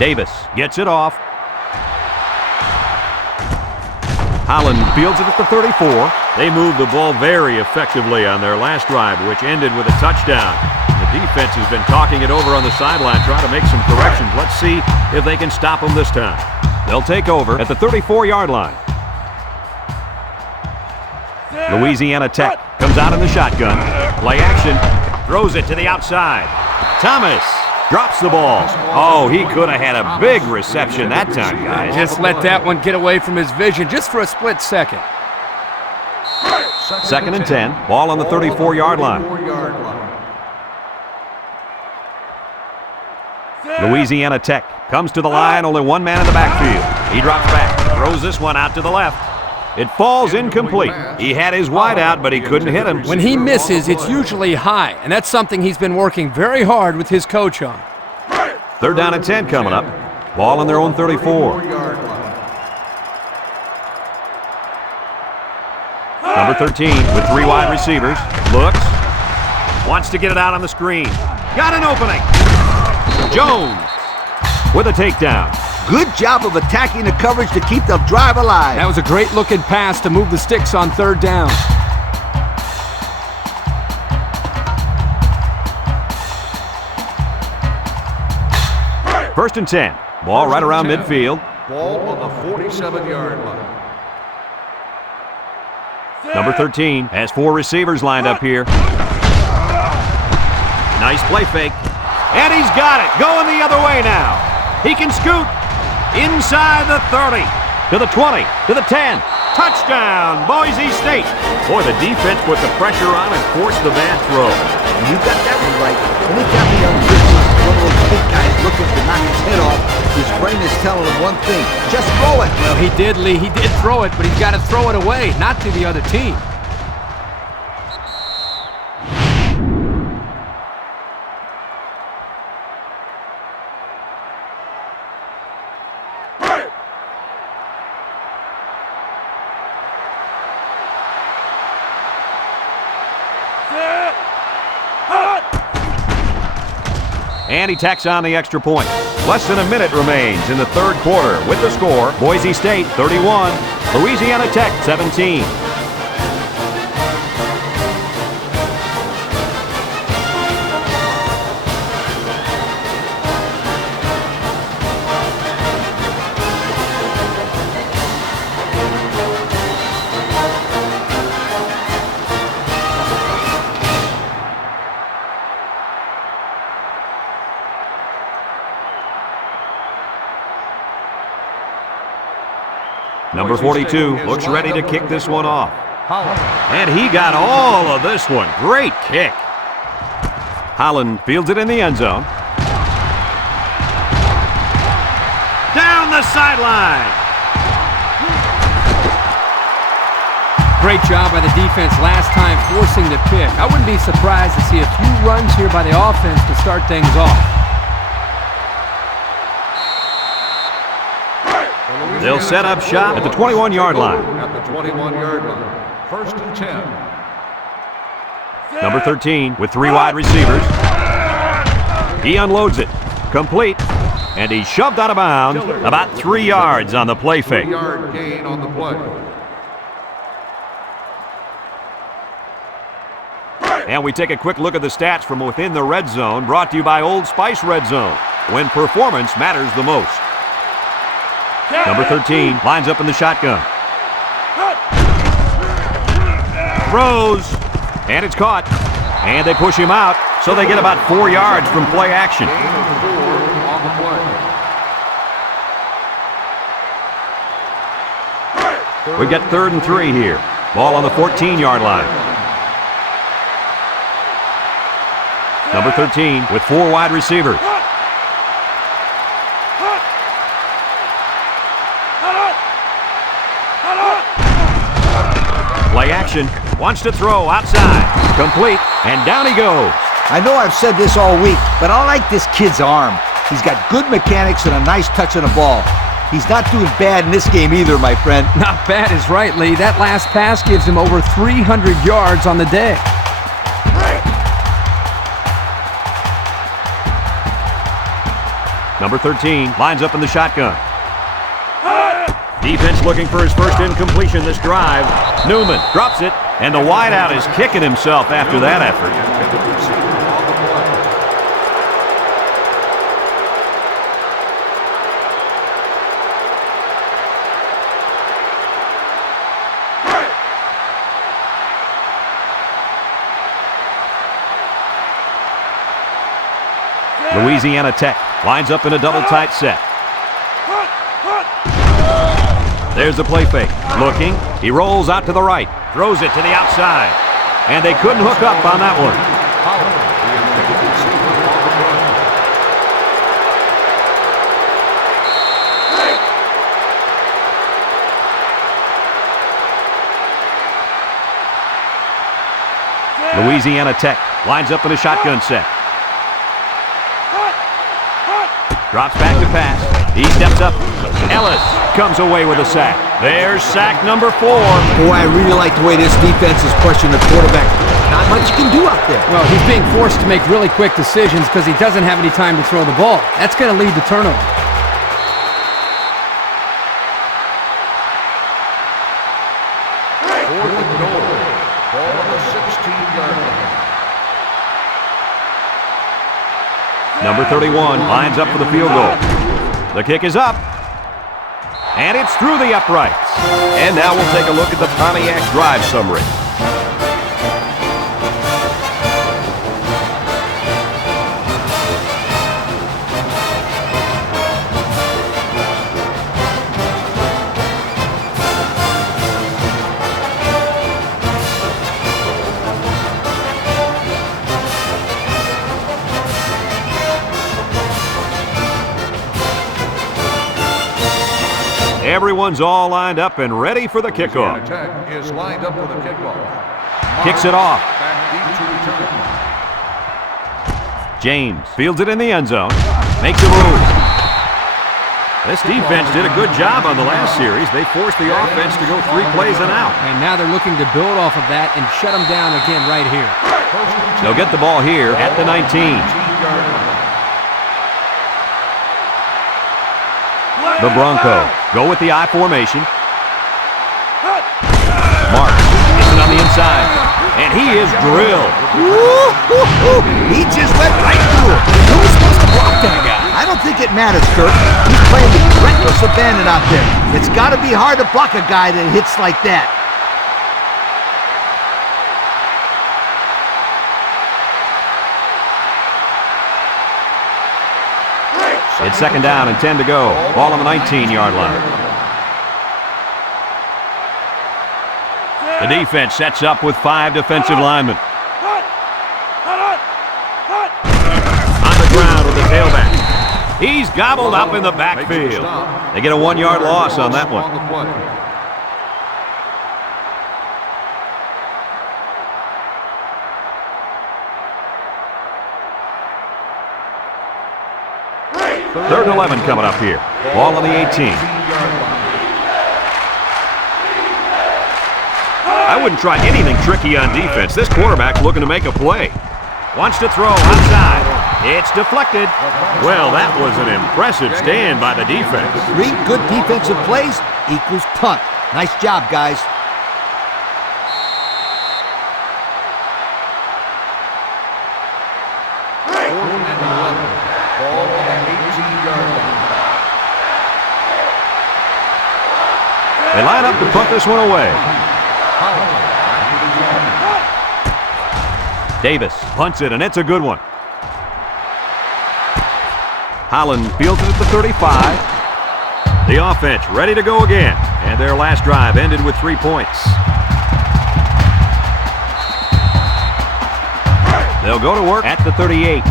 Davis gets it off. Holland fields it at the 34. They moved the ball very effectively on their last drive, which ended with a touchdown. The defense has been talking it over on the sideline, trying to make some corrections. Let's see if they can stop them this time. They'll take over at the 34-yard line. Louisiana Tech comes out in the shotgun. Play action. Throws it to the outside. Thomas drops the ball. Oh, he could have had a big reception that time, guys. Just let that one get away from his vision just for a split second. 2nd and 10. Ball on the 34-yard line. Louisiana Tech comes to the line. Only one man in the backfield. He drops back. Throws this one out to the left. It falls incomplete. He had his wide out, but he couldn't hit him. When he misses, it's usually high, and that's something he's been working very hard with his coach on. 3rd down and 10 coming up. Ball on their own 34. Number 13 with 3 wide receivers. Looks. Wants to get it out on the screen. Got an opening. Jones with a takedown. Good job of attacking the coverage to keep the drive alive. That was a great looking pass to move the sticks on 3rd down. First and 10. Ball right around midfield. Ball on the 47-yard line. Number 13 has 4 receivers lined up here. Nice play fake. And he's got it. Going the other way now. He can scoot. Inside the 30. To the 20. To the 10. Touchdown, Boise State. Boy, the defense put the pressure on and forced the bad throw. You got that one right. Anytime the young Christian, one of those big guys looking to knock his head off, his brain is telling him one thing: just throw it. Well, he did, Lee. He did throw it, but he's got to throw it away, not to the other team. And he tacks on the extra point. Less than a minute remains in the 3rd quarter with the score, Boise State 31, Louisiana Tech 17. Number 42 looks ready to kick this one off. And he got all of this one. Great kick. Holland fields it in the end zone. Down the sideline. Great job by the defense last time forcing the pick. I wouldn't be surprised to see a few runs here by the offense to start things off. They'll set up shop at the 21-yard line. At the 21-yard line. 1st and 10. Number 13 with 3 wide receivers. He unloads it. Complete. And he's shoved out of bounds about 3 yards on the play fake. 3-yard gain on the play. And we take a quick look at the stats from within the red zone, brought to you by Old Spice Red Zone, when performance matters the most. Number 13 lines up in the shotgun. Throws. And it's caught. And they push him out, so they get about 4 yards from play action. Gain of 4 on the play. We've got 3rd and 3 here. Ball on the 14-yard line. Number 13 with 4 wide receivers. Play action. Wants to throw outside. Complete. And down he goes. I know I've said this all week, but I like this kid's arm. He's got good mechanics and a nice touch on the ball. He's not doing bad in this game either, my friend. Not bad is right, Lee. That last pass gives him over 300 yards on the day. Number 13 lines up in the shotgun. Defense looking for his first incompletion this drive. Newman drops it, and the wideout is kicking himself after that effort. Louisiana Tech lines up in a double tight set. There's the play fake. Looking. He rolls out to the right. Throws it to the outside. And they couldn't hook up on that one. Louisiana Tech lines up in a shotgun set. Drops back to pass. He steps up. Ellis comes away with a sack. There's sack number 4. Boy, I really like the way this defense is pushing the quarterback. Not much you can do out there. Well, he's being forced to make really quick decisions because he doesn't have any time to throw the ball. That's going to lead to turnover. Fourth and goal. Ball on the 16-yard line. Number 31 lines up for the field goal. The kick is up. And it's through the uprights. And now we'll take a look at the Pontiac drive summary. Everyone's all lined up and ready for the kickoff. Louisiana Tech is lined up for the kickoff. Kicks it off. Back deep to return. James fields it in the end zone. Makes a move. This defense did a good job on the last series. They forced the offense to go 3 plays and out. And now they're looking to build off of that and shut them down again right here. They'll get the ball here at the 19. The Broncos go with the I formation. Mark gets it on the inside, and he is drilled. Woo-hoo-hoo. He just went right through it. Who's supposed to block that guy? I don't think it matters, Kirk. He's playing with reckless abandon out there. It's got to be hard to block a guy that hits like that. It's second down and 10 to go. Ball on the 19-yard line. The defense sets up with 5 defensive linemen. On the ground with the tailback. He's gobbled up in the backfield. They get a 1-yard loss on that one. Third and 11 coming up here. Ball on the 18. I wouldn't try anything tricky on defense. This quarterback's looking to make a play. Wants to throw outside. It's deflected. Well, that was an impressive stand by the defense. 3 good defensive plays equals punt. Nice job, guys. They line up to punt this one away. Davis punts it, and it's a good one. Holland fields it at the 35. The offense ready to go again, and their last drive ended with 3 points. They'll go to work at the 38.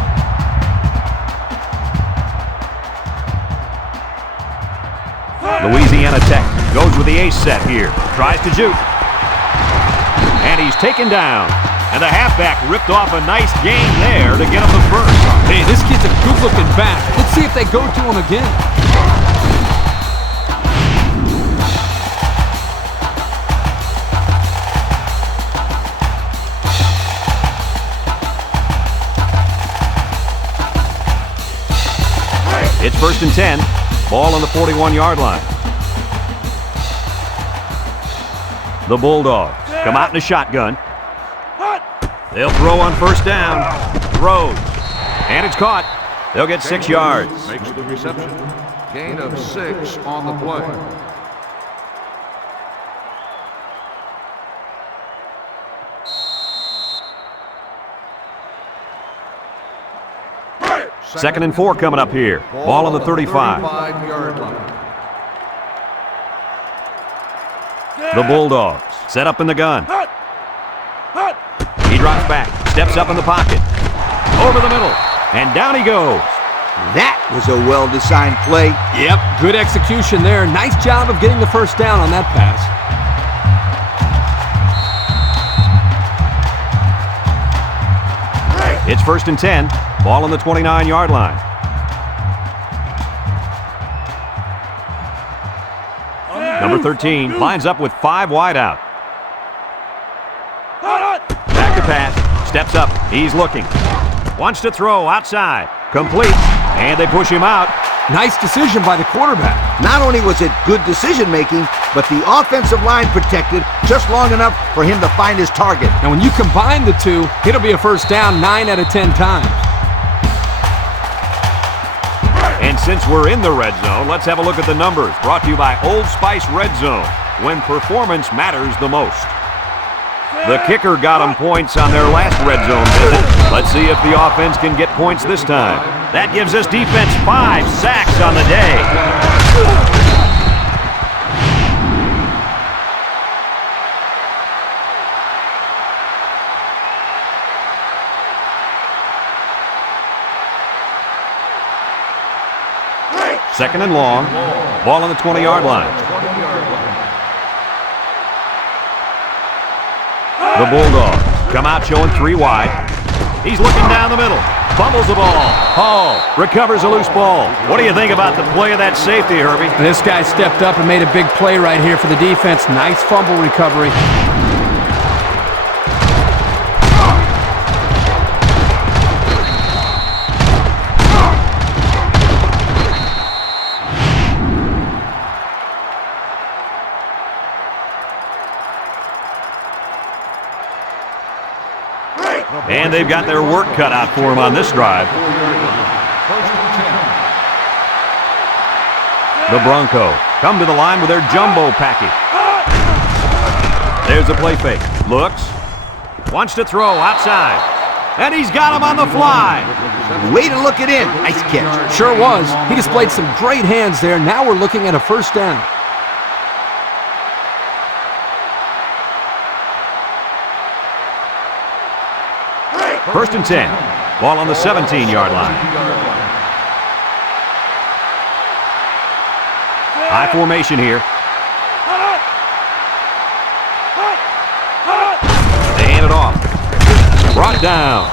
Louisiana Tech goes with the ace set here. Tries to juke. And he's taken down. And the halfback ripped off a nice gain there to get him the first. Hey, this kid's a good-looking back. Let's see if they go to him again. It's first and 10. Ball on the 41-yard line. The Bulldogs come out in a shotgun. They'll throw on first down. Throws. And it's caught. They'll get 6 yards. Makes the reception. Gain of 6 on the play. Second and 4 coming up here. Ball on the 35. 35-yard line. The Bulldogs set up in the gun. He drops back, steps up in the pocket. Over the middle, and down he goes. That was a well-designed play. Yep, good execution there. Nice job of getting the first down on that pass. It's 1st and 10. Ball on the 29-yard line. Number 13 lines up with 5 wide out. Back to pass. Steps up. He's looking. Wants to throw outside. Complete. And they push him out. Nice decision by the quarterback. Not only was it good decision-making, but the offensive line protected just long enough for him to find his target. And when you combine the two, it'll be a first down 9 out of 10 times. And since we're in the red zone, let's have a look at the numbers. Brought to you by Old Spice Red Zone, when performance matters the most. The kicker got them points on their last red zone visit. Let's see if the offense can get points this time. That gives us defense 5 sacks on the day. Second and long. Ball on the 20-yard line. The Bulldogs come out showing 3 wide. He's looking down the middle. Fumbles the ball. Hall recovers a loose ball. What do you think about the play of that safety, Herbie? This guy stepped up and made a big play right here for the defense. Nice fumble recovery. And they've got their work cut out for them on this drive. The Broncos come to the line with their jumbo package. There's a play fake. Looks. Wants to throw outside. And he's got him on the fly. Way to look it in. Nice catch. Sure was. He displayed some great hands there. Now we're looking at a first down. First and 10. Ball on the 17-yard line. High formation here. They hand it off. Brought down.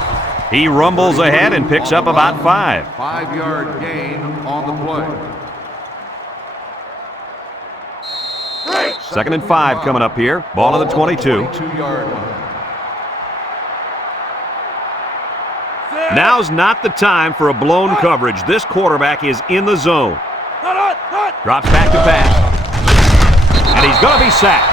He rumbles ahead and picks up about 5. 5-yard gain on the play. Second and 5 coming up here. Ball on the 22. 22-yard line. Now's not the time for a blown coverage. This quarterback is in the zone. Drops back to pass. And he's going to be sacked.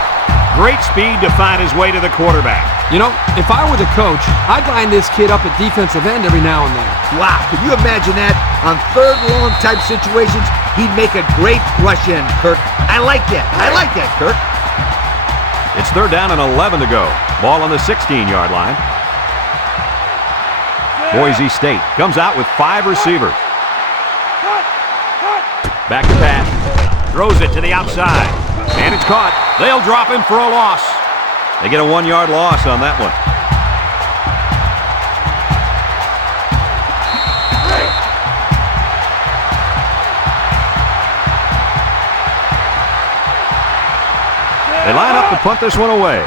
Great speed to find his way to the quarterback. You know, if I were the coach, I'd line this kid up at defensive end every now and then. Wow, can you imagine that? On third long type situations, he'd make a great rush end, Kirk. I like that. I like that, Kirk. It's 3rd down and 11 to go. Ball on the 16-yard line. Boise State comes out with 5 receivers. Back to pass. Throws it to the outside. And it's caught. They'll drop him for a loss. They get a 1-yard loss on that one. They line up to punt this one away.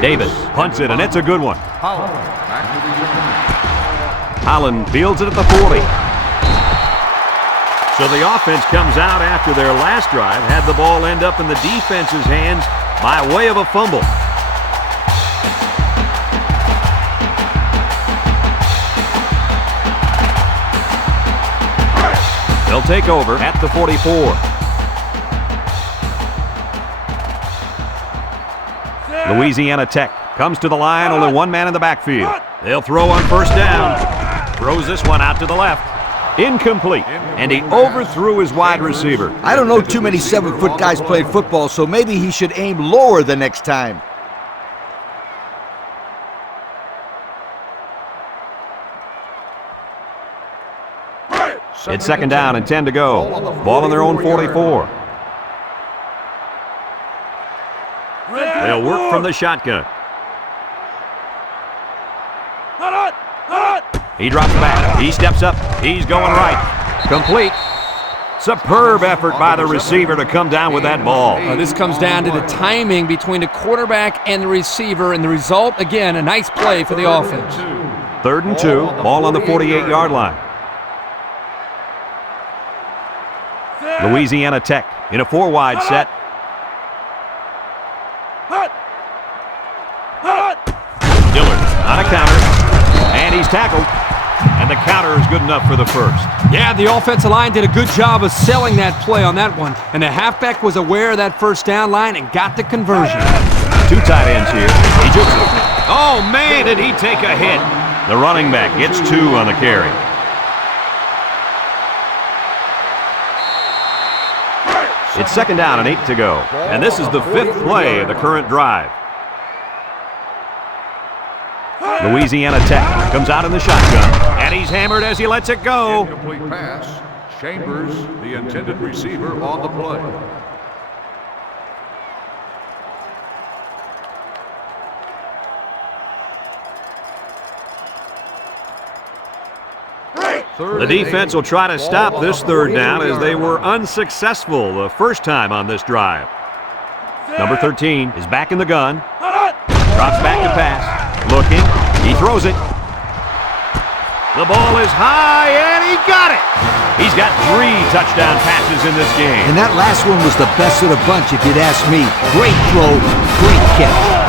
Davis punts it, and it's a good one. Holland fields it at the 40. So the offense comes out after their last drive, had the ball end up in the defense's hands by way of a fumble. They'll take over at the 44. Louisiana Tech comes to the line, only 1 man in the backfield. They'll throw on first down. Throws this one out to the left. Incomplete. And he overthrew his wide receiver. I don't know too many 7-foot guys playing football, so maybe he should aim lower the next time. It's 2nd down and 10 to go. Ball on their own 44. They'll work from the shotgun. He drops back. He steps up. He's going right. Complete. Superb effort by the receiver to come down with that ball. This comes down to the timing between the quarterback and the receiver, and the result, again, a nice play for the offense. 3rd and 2. Ball on the 48-yard line. Louisiana Tech in a 4-wide set. Dillard on a counter. And he's tackled. And the counter is good enough for the first. Yeah, the offensive line did a good job of selling that play on that one. And the halfback was aware of that first down line and got the conversion. 2 tight ends here. He jukes it. Oh, man, did he take a hit. The running back gets 2 on the carry. It's 2nd down and 8 to go. And this is the 5th play of the current drive. Louisiana Tech comes out in the shotgun. And he's hammered as he lets it go. Incomplete pass. Chambers, the intended receiver, on the play. The defense will try to stop this 3rd down as they were unsuccessful the first time on this drive. Number 13 is back in the gun. Drops back to pass. Looking. He throws it. The ball is high, and he got it. He's got 3 touchdown passes in this game. And that last one was the best of the bunch, if you'd ask me. Great throw, great catch.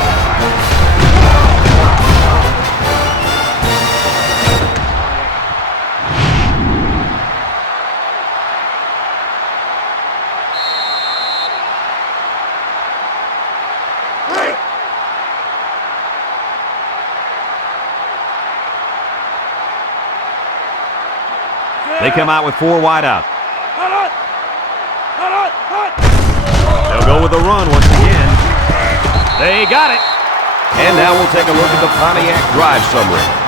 They come out with 4 wide out. They'll go with the run once again. They got it. And now we'll take a look at the Pontiac drive summary.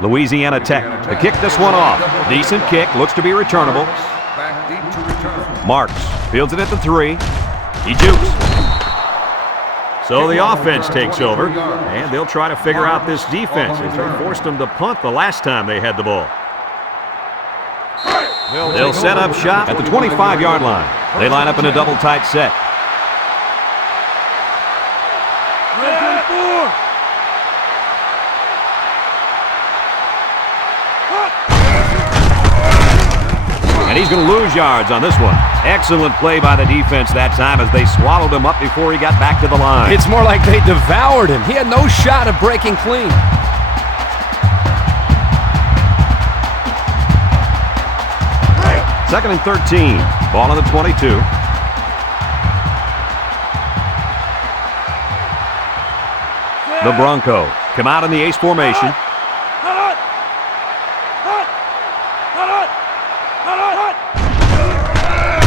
Louisiana Tech to kick this one off. Decent kick, looks to be returnable. Back deep to return. Marks fields it at the 3. He jukes. So the offense takes over, and they'll try to figure out this defense as they forced them to punt the last time they had the ball. They'll set up shop at the 25-yard line. They line up in a double tight set. And he's going to lose yards on this one. Excellent play by the defense that time as they swallowed him up before he got back to the line. It's more like they devoured him. He had no shot of breaking clean. Second and 13. Ball on the 22. The Broncos come out in the ace formation.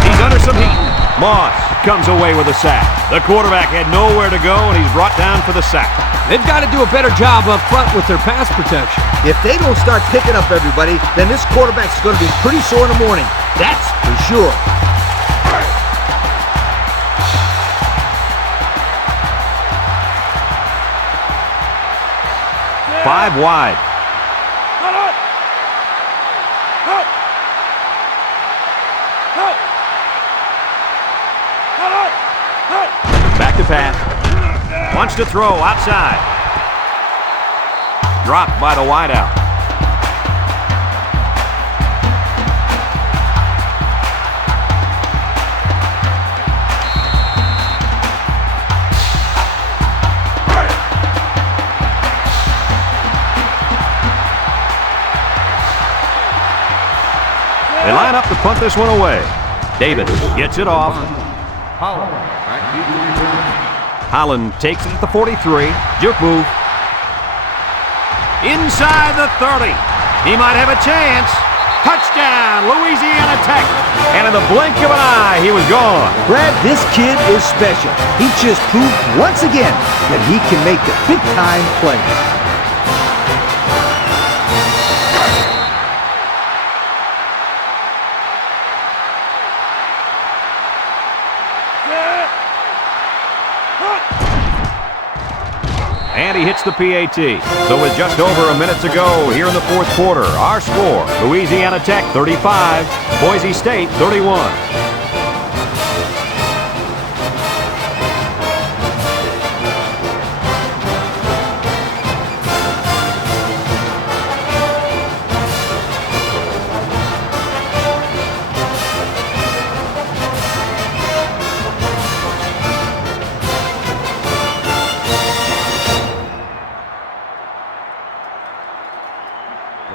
He's under some heat. Moss comes away with a sack. The quarterback had nowhere to go, and he's brought down for the sack. They've got to do a better job up front with their pass protection. If they don't start picking up everybody, then this quarterback's going to be pretty sore in the morning. That's for sure. Five wide. Back to pass. Wants to throw outside. Dropped by the wideout. They line up to punt this one away. Davis gets it off. Holland, back deep to return. Holland takes it at the 43. Juke move. Inside the 30. He might have a chance. Touchdown, Louisiana Tech. And in the blink of an eye, he was gone. Brad, this kid is special. He just proved once again that he can make the big-time plays. And he hits the PAT. So with just over a minute to go here in the fourth quarter, our score, Louisiana Tech 35, Boise State 31.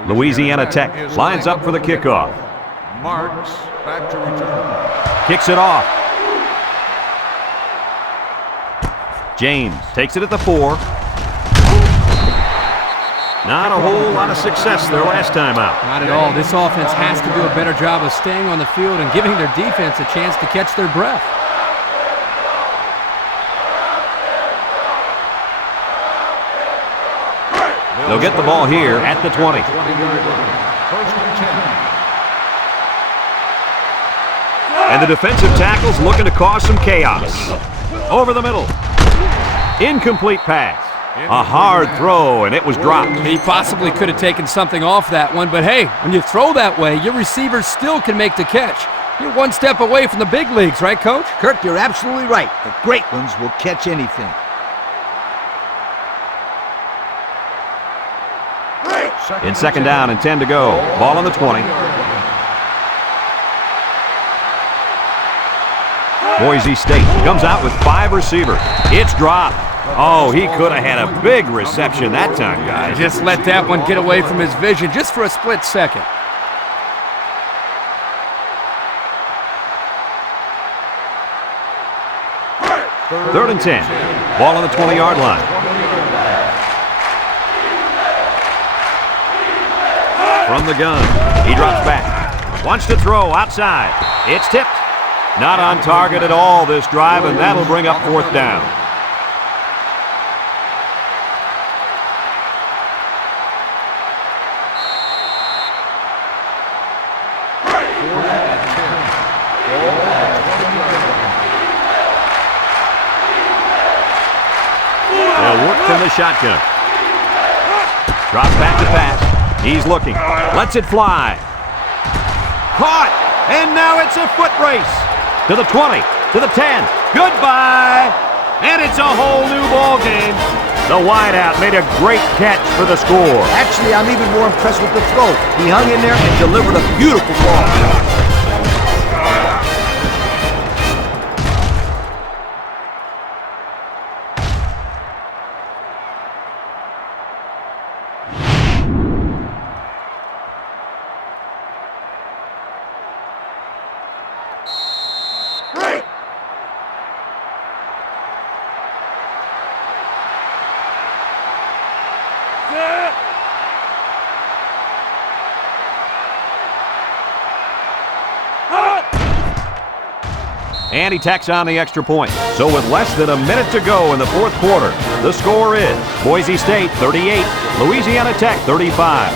Louisiana Tech lines up for the kickoff. Marks back to return. Kicks it off. James takes it at the 4. Not a whole lot of success their last time out. Not at all. This offense has to do a better job of staying on the field and giving their defense a chance to catch their breath. They'll get the ball here at the 20. 20-yard line. First and 10. And the defensive tackle's looking to cause some chaos. Over the middle. Incomplete pass. A hard throw, and it was dropped. He possibly could have taken something off that one, but hey, when you throw that way, your receivers still can make the catch. You're one step away from the big leagues, right, Coach? Kirk, you're absolutely right. The great ones will catch anything. In second down and 10 to go. Ball on the 20. Boise State comes out with 5 receivers. It's dropped. Oh, he could have had a big reception that time, guys. Just let that one get away from his vision just for a split second. Third and 10. Ball on the 20-yard line. From the gun, he drops back. Wants to throw outside. It's tipped. Not on target at all this drive, and that'll bring up fourth down. They'll work from the shotgun. Drops back to pass. He's looking. Lets it fly. Caught! And now it's a foot race. To the 20. To the 10. Goodbye! And it's a whole new ball game. The wideout made a great catch for the score. Actually, I'm even more impressed with the throw. He hung in there and delivered a beautiful ball. And he tacks on the extra point. So with less than a minute to go in the fourth quarter, the score is Boise State 38, Louisiana Tech 35.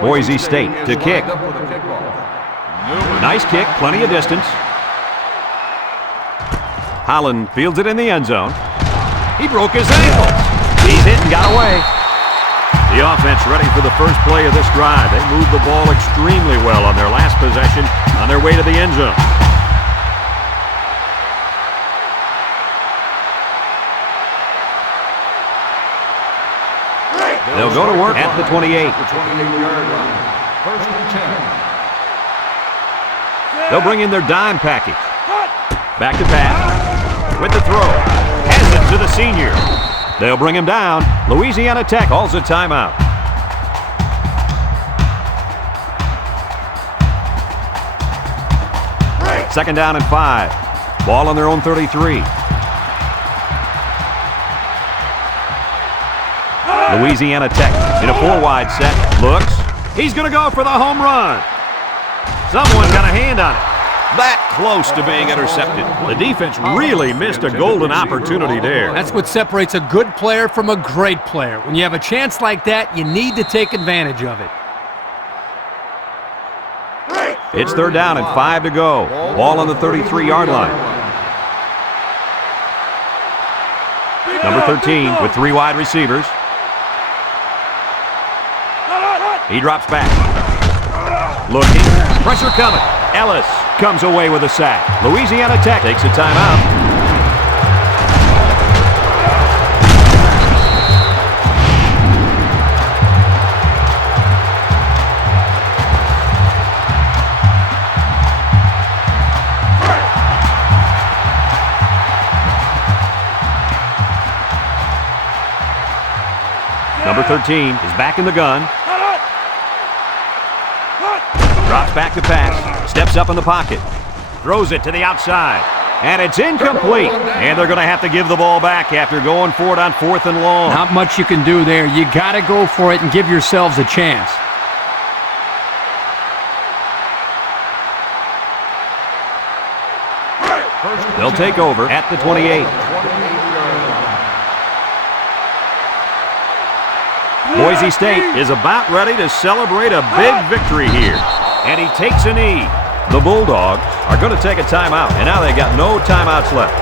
Boise State to kick. Nice kick, plenty of distance. Holland fields it in the end zone. He broke his ankle. He's hit and got away. The offense ready for the first play of this drive. They moved the ball extremely well on their last possession on their way to the end zone. They'll go to work at the 28. The 28-yard line. First and 10. They'll bring in their dime package. Back to pass. With the throw. Hands it to the senior. They'll bring him down. Louisiana Tech calls a timeout. Second down and 5. Ball on their own 33. Louisiana Tech in a 4-wide set. Looks. He's going to go for the home run. Someone got a hand on it. That close to being intercepted. The defense really missed a golden opportunity there. That's what separates a good player from a great player. When you have a chance like that, you need to take advantage of it. It's third down and 5 to go. Ball on the 33-yard line. Number 13 with 3 wide receivers. He drops back. Looking. Pressure coming. Ellis comes away with a sack. Louisiana Tech takes a timeout. Number 13 is back in the gun. Drops back to pass. Steps up in the pocket. Throws it to the outside. And it's incomplete. And they're going to have to give the ball back after going for it on 4th and long. Not much you can do there. You got to go for it and give yourselves a chance. They'll take over at the 28. Boise State is about ready to celebrate a big victory here. And he takes a knee. The Bulldogs are going to take a timeout, and now they got no timeouts left.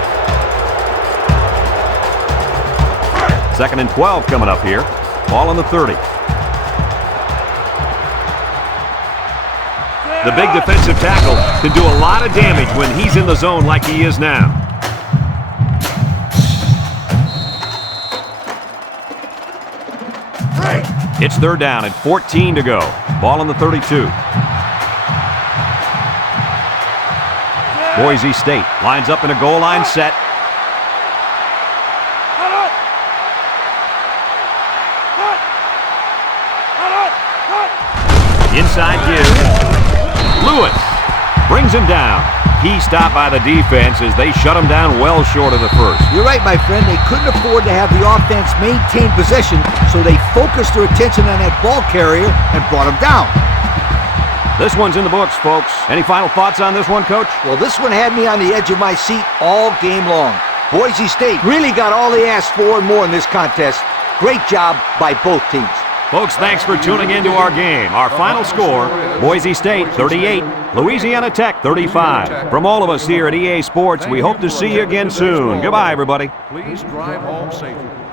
2nd and 12 coming up here. Ball on the 30. The big defensive tackle can do a lot of damage when he's in the zone like he is now. It's third down and 14 to go. Ball on the 32. Boise State lines up in a goal line set. Inside give. Lewis brings him down. He stopped by the defense as they shut him down well short of the first. You're right, my friend. They couldn't afford to have the offense maintain possession, so they focused their attention on that ball carrier and brought him down. This one's in the books, folks. Any final thoughts on this one, Coach? Well, this one had me on the edge of my seat all game long. Boise State really got all they asked for and more in this contest. Great job by both teams. Folks, thanks for tuning into our game. Our final score, Boise State 38, Louisiana Tech 35. From all of us here at EA Sports, we hope to see you again soon. Goodbye, everybody. Please drive home safely.